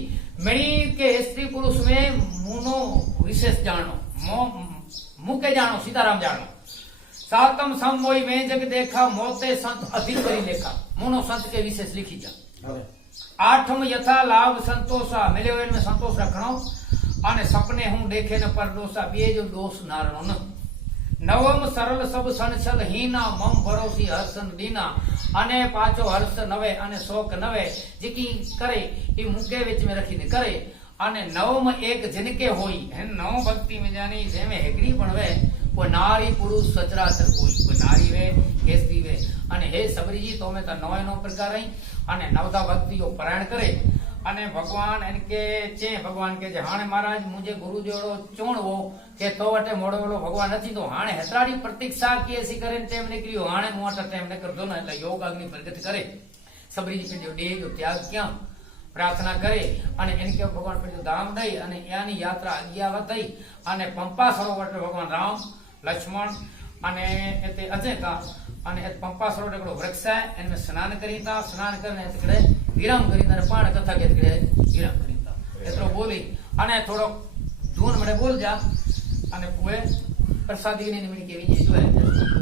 मणि के स्त्री पुरुष में मुनो विशेष जानो मुके जानो सीताराम जानो सातम सम मोई में जग देखा मोते संत अधिक करी लेखा मुनो संत के विशेष लिखी जा आठम यथा लाभ संतोषा मिले हुए में संतोष रखनो अने सपने हूं देखे न परदोषा बे जो दोष नारणो न नवम सरल सब सनछल हीना मम भरोसी हर्षन दीना अने पाचो हर्ष नवे अने शोक नवे जिकी करे ई मुके विच में रखी ने करे अने नवम एक जिनके होई है नव भक्ति में जानी जेमे हेकड़ी पण वे कोई नारी पुरुष सचराचर कोई नारी वे केसरी वे अने हे सबरी जी तो में तो नवे नो प्रकार रही अने नवदा भक्ति जो परायण करे अने भगवान इनके चे भगवान के जे हाणे महाराज मुझे गुरु जोड़ो चूणवो के तो वटे मोड़ो भगवान नथी तो हाणे हेतराड़ी प्रतीक्षा की ऐसी करे टाइम निकलियो हाणे मोटा टाइम न करदो न એટલે योग अग्नि प्रगट करे सबरी जी पिंजो देह जो त्याग क्या प्रार्थना करे अने इनके भगवान पिंजो धाम दई अने यानी यात्रा अज्ञावत दई अने पंपा सरोवर भगवान राम लक्ष्मण अने एते अजयता अने पंपा सरोवर एकड़ो वृक्ष है इनमें स्नान करीता स्नान करने एतकड़े विराम करीता ने पाण कथा के एतकड़े विराम करीता एतरो बोली अने थोड़ो धून मडे बोल जा अने पुए प्रसादी ने निमणी केवी जो है